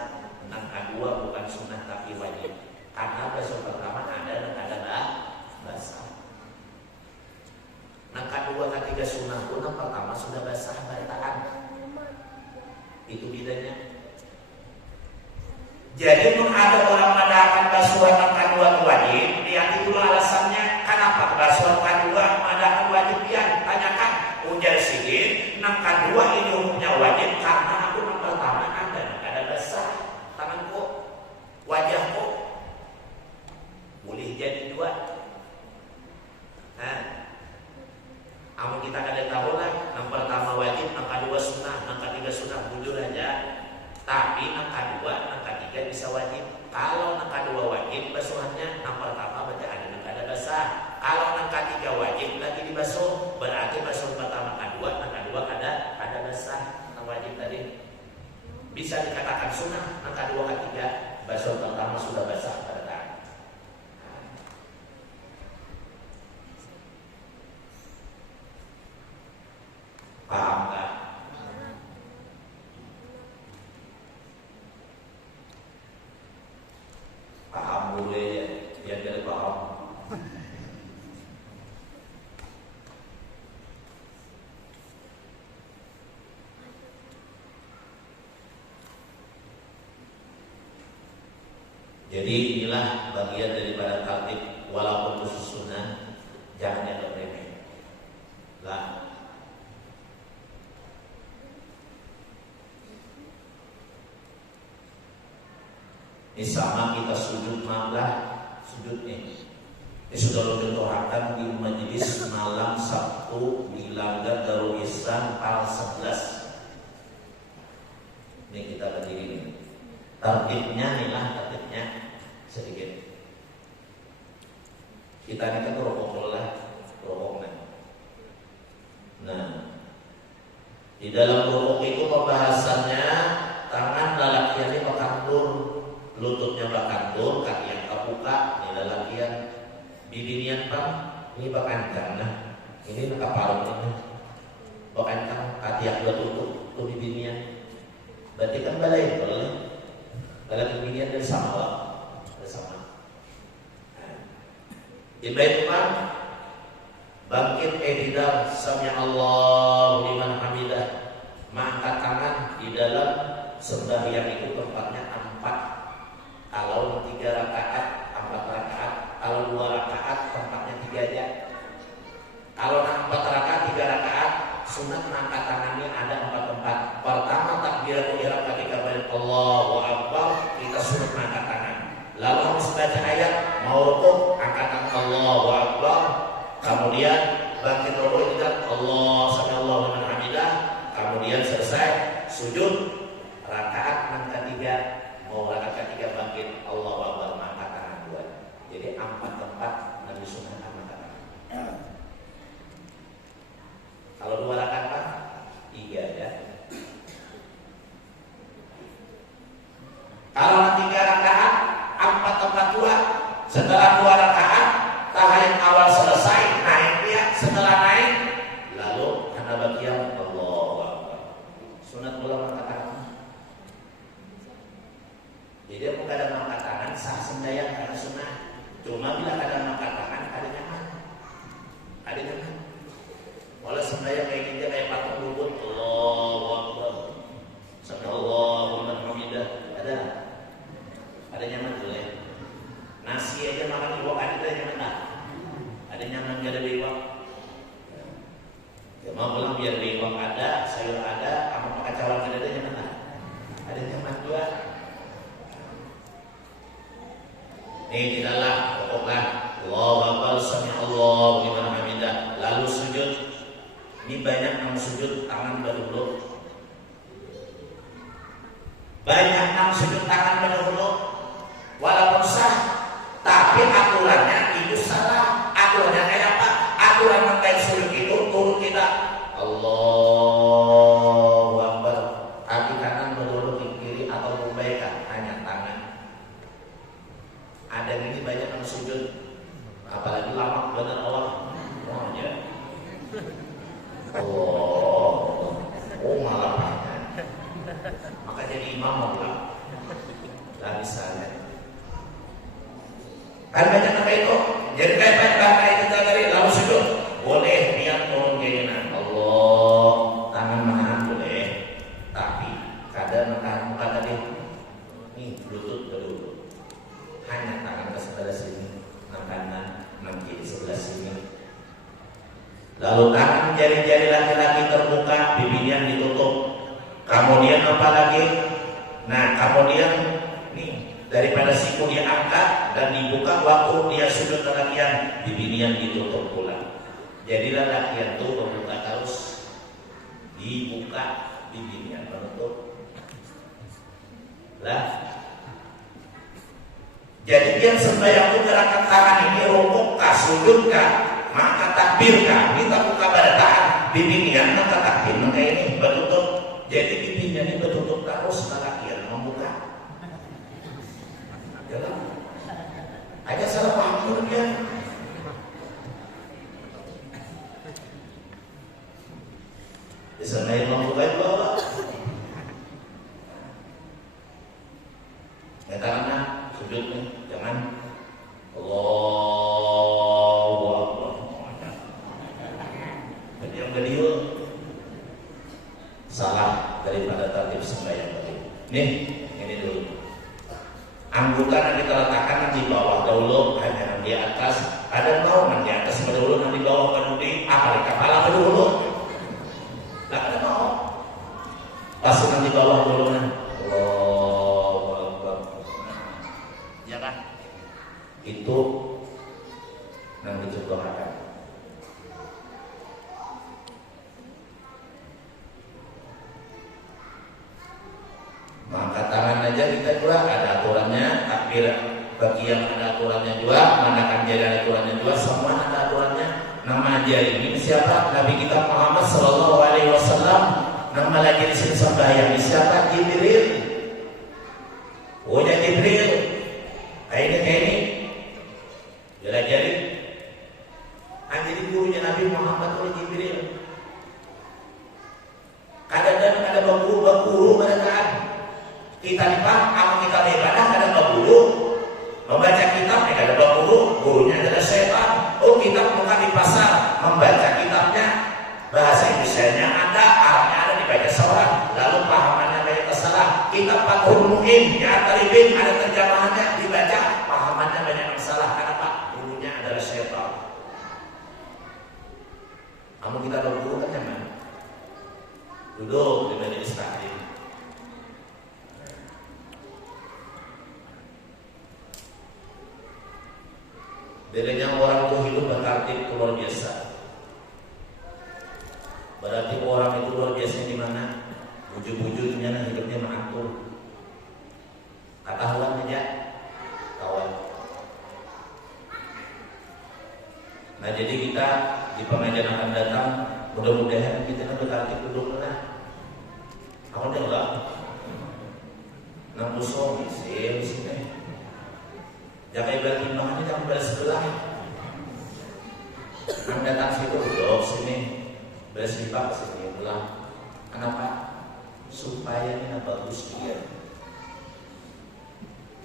nangka 2 bukan sunnah tapi wajib. Karena basuh pertama ada basah. Nangka 2 ke 3 sunnah pun yang pertama sudah basah baritaan. Itu bedanya. Jadi ada orang mengadakan basuhan kedua wajib, lihat dulu alasannya. Kenapa basuhan kedua mengadakan wajib? Dia tanyakan ujar sidin, nang kedua ini hukumnya wajib karena aku yang pertama ada basah tanganku, wajahku, boleh jadi 2. Nah, amun kita kada tahu lah, yang pertama wajib, yang kedua sunnah, yang ketiga sunnah, bujur aja. Tapi yang kedua, yang ketiga bisa wajib. Kalau yang kedua wajib basuhannya, yang pertama baca ada basah. Kalau yang ketiga wajib lagi dibasuh, berarti basuh pertama kedua, yang kedua ada basah. Yang wajib tadi bisa dikatakan sunnah, yang kedua ketiga basuh pertama sudah basah pada tangan. Paham tak? Paham boleh ya, biar paham. Jadi inilah bagian daripada tertib, walaupun khusus sunnah jangan dianggap remeh. Lah, ini sama kita sujud malam, sujud ini sudah didoakan di majelis malam Sabtu di Langgar Darul Ihsan al 11. Ini kita berdiri ini. Tertibnya inilah tertibnya sedikit. Kita ini kan rokok lah. Nah, di dalam rokok itu pembahasannya tangan lalakian ini bakantur, lututnya bakantur, kaki yang kebuka, ini lalakian, bibinian pang, ini bakancang. Nah, ini nakaparong ini, bakancang, kaki yang dua tutup, itu bibinian. Berarti kan balai, balai bibinian dari sama, bersama. Di bait bangkit tidak sami Allahu liman hamidah, mengangkat tangan di dalam sembahyang itu tempatnya 4. Kalau 3 rakaat 4 rakaat, kalau 2 rakaat tempatnya 3 aja. Kalau 4 rakaat 3 rakaat, sunat mengangkat tangannya ada 4 tempat. Pertama takbiratul ihram ketika balik Allahu Akbar, kita sunat mengangkat tangan. Lalu habis baca ayat mau rukuk, angkat tangan Allahu Akbar. Kemudian bangkit rukuk tidak Allah sami Allahu liman hamidah. Kemudian selesai sujud rakaat yang ketiga, mau rakaat ketiga bangkit Allahu Akbar, mengangkat tangan 2. Jadi 4 tempat Nabi sunnah angkat tangan. Kalau 2 rakaat Pak, 3 ya. Kalau 3 rakaat 4 tempat 2. Setelah 2 rakaat tahiyat awal selesai, naik dia. Setelah naik lalu karena bagian Allahu Akbar. Sunat pula angkat tangan. Jadi aku kadang angkat tangan sah sembahyang karena sunnah. Cuma bila kadang angkat tangan ada nyaman. Ada nyaman. Walau sembahyang kayak gini kayak patung bubut Allahu Akbar. Sami Allahu liman hamidah. Ada nyaman tuh ya. Nasi aja makan iwak ada nyaman tak? Ada nyaman gak ada iwak? Ya mau pulang biar iwak ada, sayur ada, sama kacauan ada nyaman tak? Ada nyaman juga. Ini di dalam pokoknya Allahu Akbar sami Allahu liman hamidah. Lalu sujud. Ini banyak yang sujud tangan berdulu. Banyak yang sujud tangan berdulu. Walaupun sah, tapi aturannya itu salah. Aturannya kayak apa? Aturan mengkain sujud itu turun kita Allahu Akbar, kaki kanan berdulu di kiri atau Lah misalnya kan banyak kayak itu, jadi kayak itu tadi lalu sujud boleh niat turun keinginan Allah tangan menahan boleh, tapi kadang menahan muka tadi nih lutut ke lutut, hanya tangan ke sebelah sini, kanan kiri sebelah sini, lalu tangan jari-jari laki-laki terbuka, bibirnya ditutup, kemudian apa lagi? Nah kemudian nih daripada siku dia angkat dan dibuka, waktu dia sujud latihan bibirnya ditutup pula. Jadilah latihan tuh membuka terus, dibuka bibirnya menutup lah. Jadi yang sembahyang itu gerakan tangan ini rukuk kah, sujud kah, maka takbir kah, kita buka badan bibirnya, maka takbir, maka ini bertutup. Jadi bibirnya ini bertutup terus latihan membuka. Jalan. Ada salah paham dia. Bisa naik membuka itu apa? Ya tangannya sujudnya jangan Allahu Akbar. Jadi yang beliau salah daripada tertib sembahyang tadi. Nih, ini dulu. Anggota yang kita letakkan di bawah dahulu, hanya di atas. Ada mau di atas dahulu, nanti di bawah baru di apa? Kepala dulu. Tidak ada mau. Pasti nanti di bawah dulu nih. Allahu Akbar. Ya kan? Itu yang dicontohkan. Maka tangan aja kita juga ada aturannya, takbir bagi yang ada aturannya juga, manakan jari ada aturannya juga, semua ada aturannya. Nama jari ini siapa? Nabi kita Muhammad Sallallahu Alaihi Wasallam. Nama lagi di sini sembahyang siapa? Jibril. Oh ya Jibril. Kayak ini. Jari jari. Jadi gurunya Nabi Muhammad oleh Jibril. Kadang-kadang ada guru kadang-kadang. Kita dipaham, kita beribadah kadang berburu, membaca kitab kadang berburu, gurunya adalah setan. Oh kitab bukan di pasar, membaca kitabnya bahasa Indonesia-nya ada, Arabnya ada, dibaca seorang, lalu pahamannya banyak tersalah. Kitab Fathul Mu'in, ya Talibin ada terjemahannya, dibaca pahamannya banyak yang salah. Kenapa? Gurunya adalah setan. Kamu kita berburu kan nyaman, duduk di majelis taklim. Bedanya orang itu hidup bertertib luar biasa. Berarti orang itu luar biasa di mana? Buju-bujunya hidupnya mengatur. Kata ulang aja, kawan. Nah jadi kita di pengajian akan datang, mudah-mudahan kita kan bertertib duduk lah. Kamu udah enggak? Nang musuh di sini. Jangan ibarat timbangannya kamu belas sebelah. Kamu datang situ duduk sini, belas lipat sini belah. Kenapa? Supaya ini bagus dia.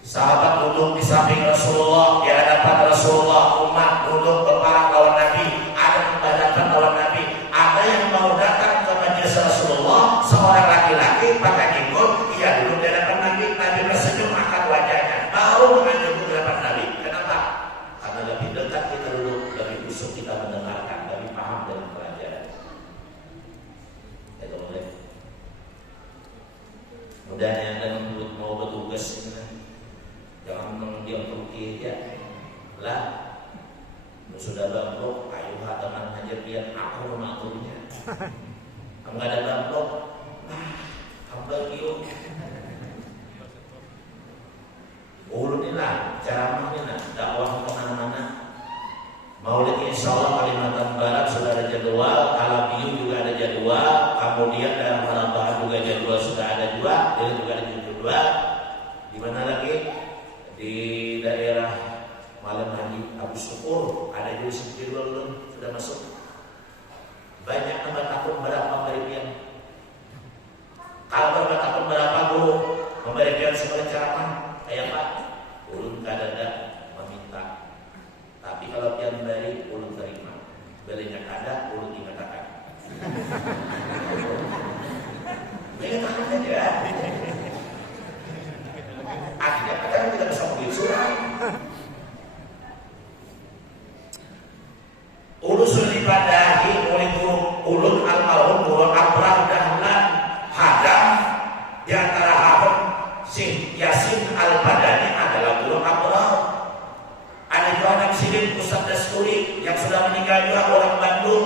Sahabat duduk di samping Rasulullah, di hadapan Rasulullah, umat duduk berparang lawan Nabi, ada yang berhadapan lawan Nabi, ada yang mau datang ke majelis Rasulullah, seorang laki-laki pakai jenggot, ia duduk di hadapan Nabi, Nabi tersenyum angkat wajahnya, baru mengajuk di hadapan Nabi. Kenapa? Karena lebih dekat kita duduk, lebih busuk kita mendengarkan, lebih paham dengan pelajaran. Itu boleh. Mudahnya dan mau bertugas ini. Jangan mendiam pergi ya. Lah, sudah bangkrut, ayo teman hajar biar aku mengaturnya. Kamu nggak ada bangkrut, kamu yuk. Ulun ini lah, ceramah ini lah, dakwah kemana-mana. Maulid insya Allah Kalimantan Barat sudah ada jadwal, Alabiu juga ada jadwal, kemudian daerah Malabar juga jadwal sudah ada juga, dan juga ada jadwal. Di mana lagi? Di daerah Malam Haji Abu Syukur ada juga jadwal sudah masuk. Banyak tempat takut berapa beripian. Kalau berapa takut berapa guru memberikan sebagai ceramah, kayak Pak, ulun kadada meminta. Tapi kalau pian bari ulun terima. Belinya kada, ulun ingatakan. Ingatakan aja. Akhirnya kadang tidak bisa mengambil surat. Ulun sudah dipadahi oleh ulun almarhum Guru Abrah Dahlan Hadam. Di antara Habib Syekh Yasin Al-Badani adalah Guru Abrah. Ada juga anak Sidin Ustaz Dasturi yang sudah meninggal juga, orang Bandung.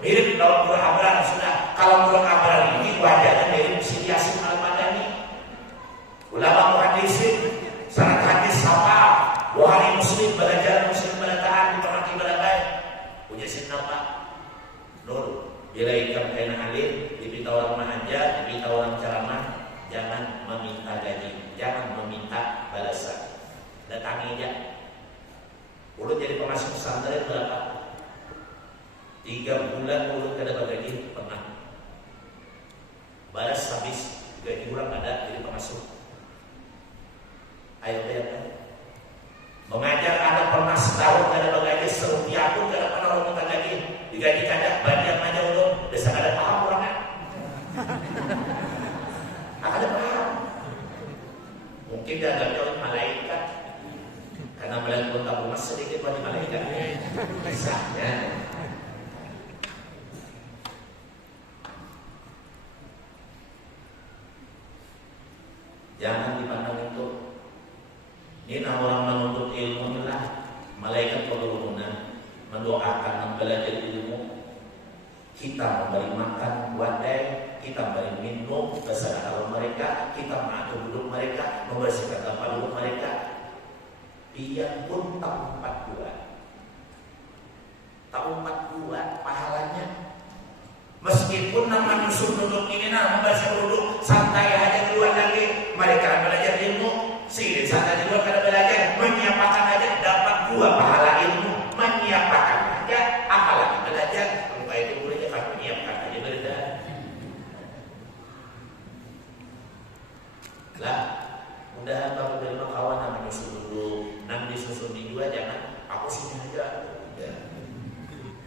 Mirip dengan Guru Abrah sudah. Kalau Guru Abrah ini wajahnya mirip Syekh Yasin Al-Badani. Ulama muhaddisin, sanad hadis hafal, Bukhari Muslim, belajar Muslim belataan, diperhati belabai. Punya sinna Pak Nur, bila ikan kena alim, dipinta orang mengajar, dipinta orang ceramah, jangan meminta gaji, jangan meminta balasan. Datangi aja. Ulun jadi pengasuh pesantren berapa? 3 bulan ulun kada gaji pernah. Balas habis gaji orang ada jadi pengasuh. Ayo lihat kan? Mengajar ada pernah setahun kada gaji, serupiah pun kada pernah orang minta gaji. Digaji kada, banyak aja ulun, desa kada paham orangnya. Kada paham. Mungkin dia agaknya oleh malaikat. Karena melihat pun tabung mas sedikit bagi malaikat. Kisahnya. Jangan dipandang itu. Ini orang menuntut ilmu inilah malaikat berkerumunan mendoakan belajar ilmu. Kita memberi makan wadai, kita memberi minum bersama kalau mereka, kita mengatur duduk mereka, membersihkan tempat duduk mereka. Dia pun tak 4 bulan. Tak 4 bulan pahalanya. Meskipun nama nyusun duduk ini membaca duduk santai aja keluar lagi, mereka belajar ilmu. Sini santai keluar kada belajar, menyiapkan aja dapat 2 pahala ilmu, menyiapkan aja apalagi belajar. Kalau itu boleh kan menyiapkan aja belajar. Lah, mudahan kalau dari kawan nama nyusun dulu, nanti disusun di 2 jangan aku sini aja. Ya.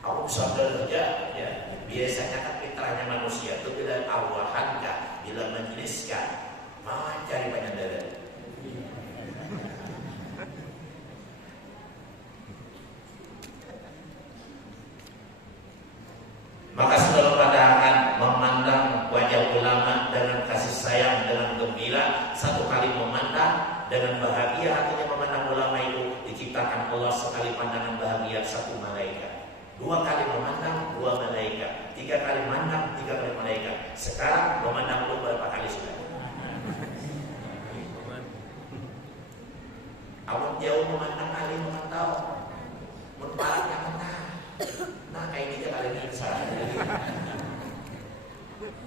Aku bisa aja ya. Biasanya kan fitrahnya manusia itu bila awahan kah, bila majliskan, mau cari banyak dalil. Maka saudara padahalkan memandang wajah ulama dengan kasih sayang, dengan gembira. Satu kali memandang dengan bahagia, hatinya memandang ulama itu diciptakan Allah sekali pandangan bahagia 1 malaikat. 2 kali memandang 2 malaikat. 3 kali memandang 3 kali malaikat. Sekarang memandang lu berapa kali sudah? Awak jauh memandang kali memantau, membaliknya mana? Nah kayak ini kali ini salah.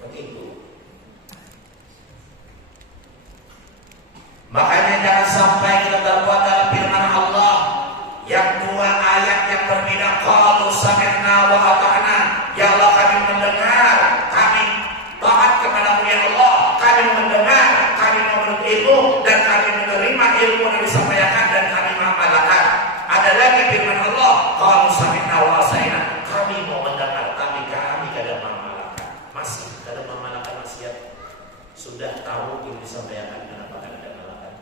Begitu. Makanya jangan sampai kita terbuat dalam firman Allah yang 2 ayat yang berbeda. Qalu sami'na wa ata'na. Ya Allah, kami mendengar, kami taat kepadamu ya Allah, kami mendengar, kami memeluk ilmu dan kami menerima ilmu yang disampaikan dan kami mengamalkan. Ada lagi firman Allah, qalu sami'na wa ata'na. Kami mau mendengar, kami kada mengamalkan. Masih kada mengamalkan maksiat. Sudah tahu yang disampaikan, kenapa kada mengamalkan?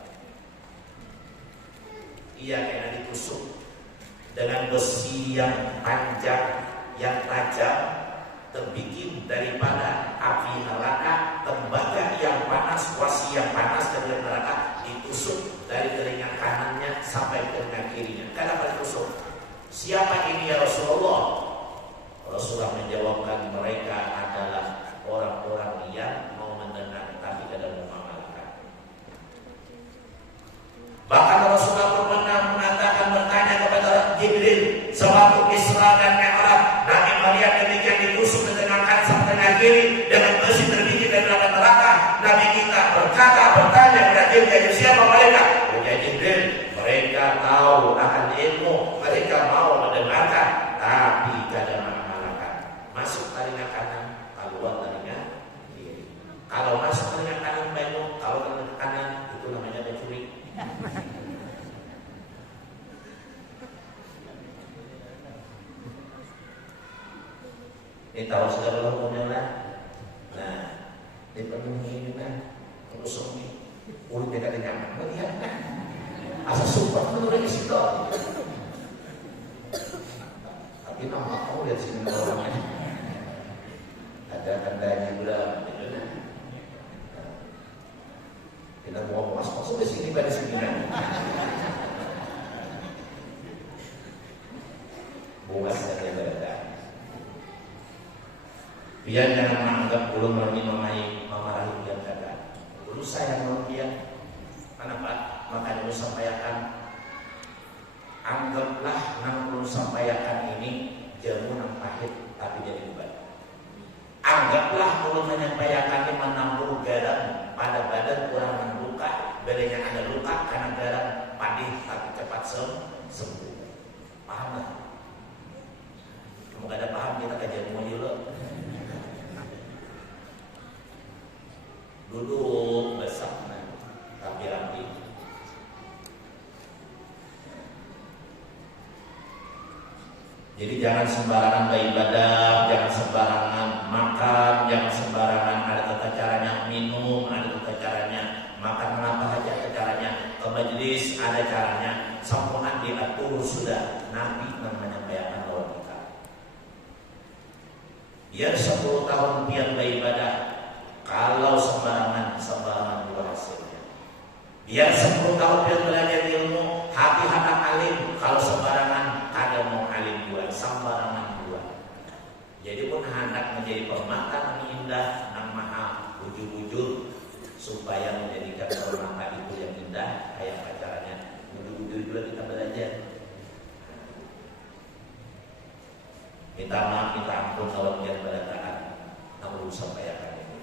Ia kena ditusuk dengan besi yang panjang, yang tajam, terbikin daripada api neraka, tembaga yang panas, wasi yang panas dari neraka, ditusuk dari telinga kanannya sampai telinga kirinya. Kenapa ditusuk? Siapa ini ya Rasulullah? Rasulullah menjawabkan, mereka adalah orang-orang yang mau mendengar tapi tidak mau mengamalkan. Bahkan Rasulullah pernah mengatakan, bertanya kepada Jibril sewaktu Isra dan Mi'raj, Nabi melihat demikian ditusuk di tengah kanan sampai tengah kiri dengan besi terbikin dari neraka. Nabi kita bertanya kepada Jibril, siapa mereka? Ya Jibril, mereka tahu akan ilmu, mereka mau mendengarkan tapi tidak mengamalkan. Masuk telinga kanan, keluar telinga kiri. Kalau masuk telinga kanan baik, kalau telinga kanan itu namanya mencuri. Ini tahu segala hukumnya lah. Nah, dipenuhi ini nah, terus ini ulit dekat dengan melihat nah, asal sumpah menurut isi dong. Tapi nama kamu lihat sini orangnya, ada tandanya juga. Kita mau masuk ke sini pada sini kan. Bunga saja berada. Biar jangan menganggap belum lagi memarahi dia kata. Dulu saya mau dia, kenapa? Maka dulu sampaikan. Anggaplah 60 sampaikan ini jamu yang pahit tapi jadi obat. Anggaplah kalau menyampaikan ini menambur garam pada badan orang yang luka, badannya ada luka karena garam padih tapi cepat sembuh. Paham lah? Kamu gak ada paham kita kajian mau dulu. Duduk bersama rapi-rapi. Jadi jangan sembarangan beribadah, jangan sembarangan makan, jangan sembarangan ada tata caranya minum, ada tata caranya makan apa aja ada caranya, ke majelis ada caranya, sempurna diatur sudah. Nabi menyampaikan lawan kita. Biar 10 tahun pian beribadah, kalau sembarangan juga hasilnya. Biar 10 tahun pian belajar ilmu, hati anak alim, kalau sembarangan ada mau alim dua, sembarangan dua. Jadi pun hendak menjadi permata yang indah, yang maha bujur-bujur, supaya menjadikan permata itu yang indah, kayak pacarannya. Bujur-bujur juga kita belajar. Minta maaf, minta ampun kalau dia pada taat, namun sampaikan ini.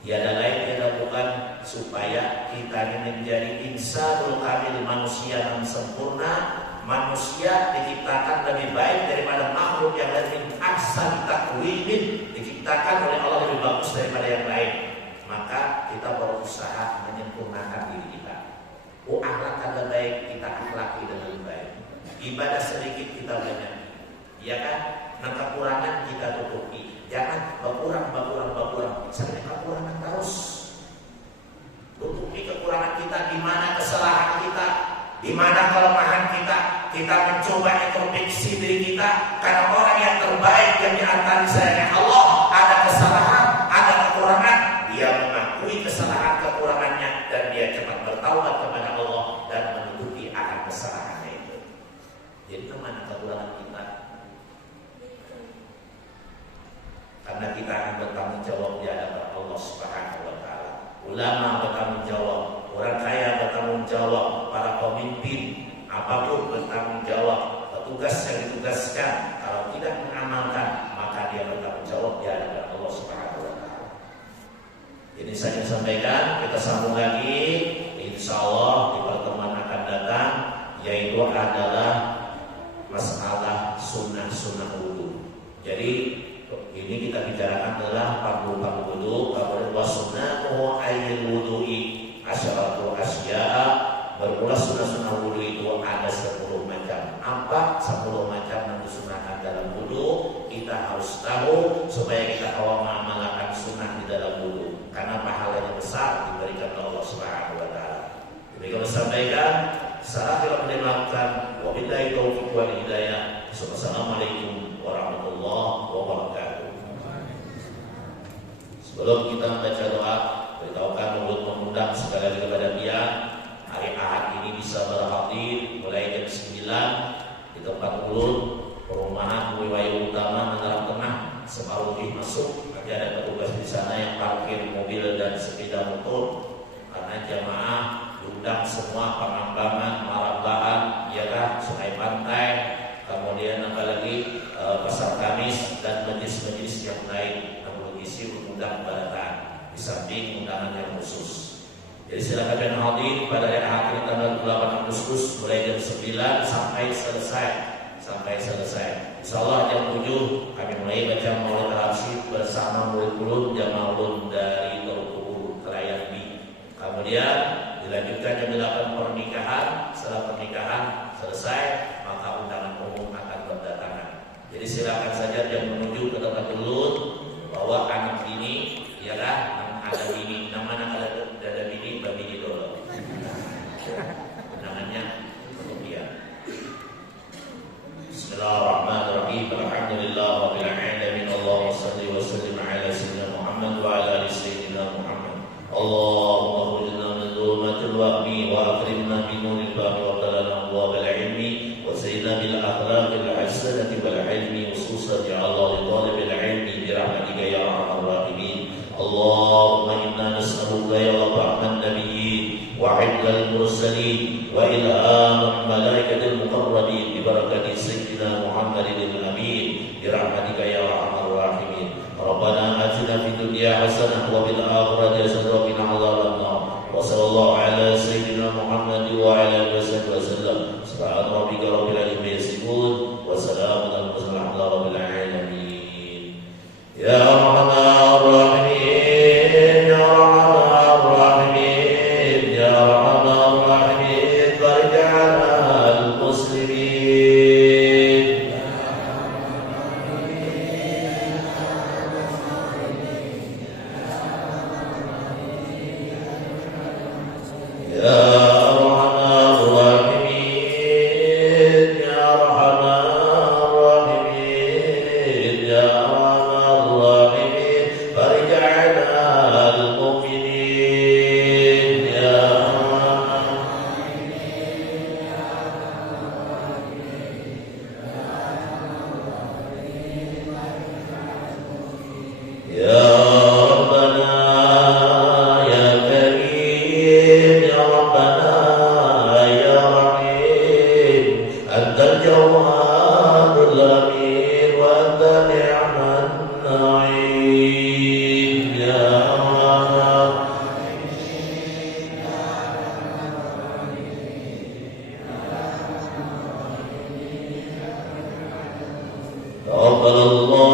Tiada lain kita bukan supaya kita ini menjadi insanul kamil, manusia yang sempurna. Manusia diciptakan lebih baik daripada makhluk yang lain. Ahsan takwim, diciptakan oleh Allah lebih bagus daripada yang lain. Maka kita berusaha menyempurnakan diri kita. Akhlak kita baik, kita akhlaki dengan baik. Ibadah sedikit kita banyak, ya kan? Nah kekurangan kita tutupi. Jangan berkurang. Sampai kekurangan terus. Tutupi kekurangan kita, di mana kesalahan kita, di mana kelemahan kita. Kita mencoba introspeksi diri kita, karena orang yang terbaik yang diantara sayangnya Allah ada kesalahan, ada kekurangan, dia mengakui kesalahan kekurangannya dan dia cepat bertaubat kepada Allah dan menutupi akan kesalahannya itu. Jadi kemana kekurangan kita? Karena kita akan bertanggung jawab di hadapan Allah Subhanahu wa taala. Ulama bertanggung jawab, orang kaya bertanggung jawab, para pemimpin apapun bertanggung jawab, petugas yang ditugaskan kalau tidak mengamalkan maka dia bertanggung jawab di hadapan Allah Subhanahu wa taala. Jadi saya sampaikan, kita sambung lagi insyaallah di pertemuan akan datang, yaitu adalah masalah sunnah wudu. Jadi ini kita bicarakan adalah paku wudu, kemudian wasunnatu ayyul wudu'i asyaratu asya'a. Bermula sunnah wudu itu ada 10 macam. Apa 10 macam yang disunahkan dalam wudu? Kita harus tahu supaya kita awal mengamalkan sunnah di dalam wudu, karena pahalanya besar diberikan oleh Allah Subhanahu wa taala. Demikian sampaikan, salam melakukan wabillahi taufiq wal hidayah. Wassalamualaikum warahmatullahi wabarakatuh. Sebelum kita membaca doa, beritahukan mulut mengundang sekali lagi kepada dia. Hari Ahad ini bisa berhadir mulai jam 9 di tempat ulun perumahan Wiwayu Utama Mataram Tengah. Separuh masuk, nanti ada petugas di sana yang parkir mobil dan sepeda motor. Karena jamaah diundang semua, pengambangan, Marabaan, ya kan, Sungai Pantai, kemudian apalagi Pasar Kamis dan majelis-majelis yang lain yang berisi undang balataan di samping undangan yang khusus. Jadi silakan dan hadir pada hari Ahad ini tanggal 8 Agustus mulai jam 9 sampai selesai. Insyaallah jam 7 kami mulai baca Maulid Al-Arsyid bersama murid-murid jamaah ulun dari Turku Kelayan B. Kemudian dilanjutkan jam 8 pernikahan. Setelah pernikahan selesai maka undangan umum akan berdatangan. Jadi silakan saja yang menuju ke tempat dulu وحفظ المرسلين وإلهام الملائكة المقربين ببركة سيدنا محمد الأمين برحمتك يا أرحم الراحمين. ربنا آتنا في الدنيا حسنة وفي الآخرة حسنة وقنا عذاب النار. وصلى الله على سيدنا محمد وعلى آله وصحبه وسلم. سبحان ربك رب العزة عما يصفون وسلام على المرسلين والحمد لله رب العالمين. يا أرحم الراحمين يا أرحم الراحمين يا أرحم الراحمين بارك على المسلمين. يا أرحم الراحمين يا أرحم الراحمين يا أرحم الراحمين بارك على المؤمنين. يا ربنا يا كريم يا ربنا يا رحيم أنت الجواد الأمين وأنت نعم النعيم. يا تقبل الله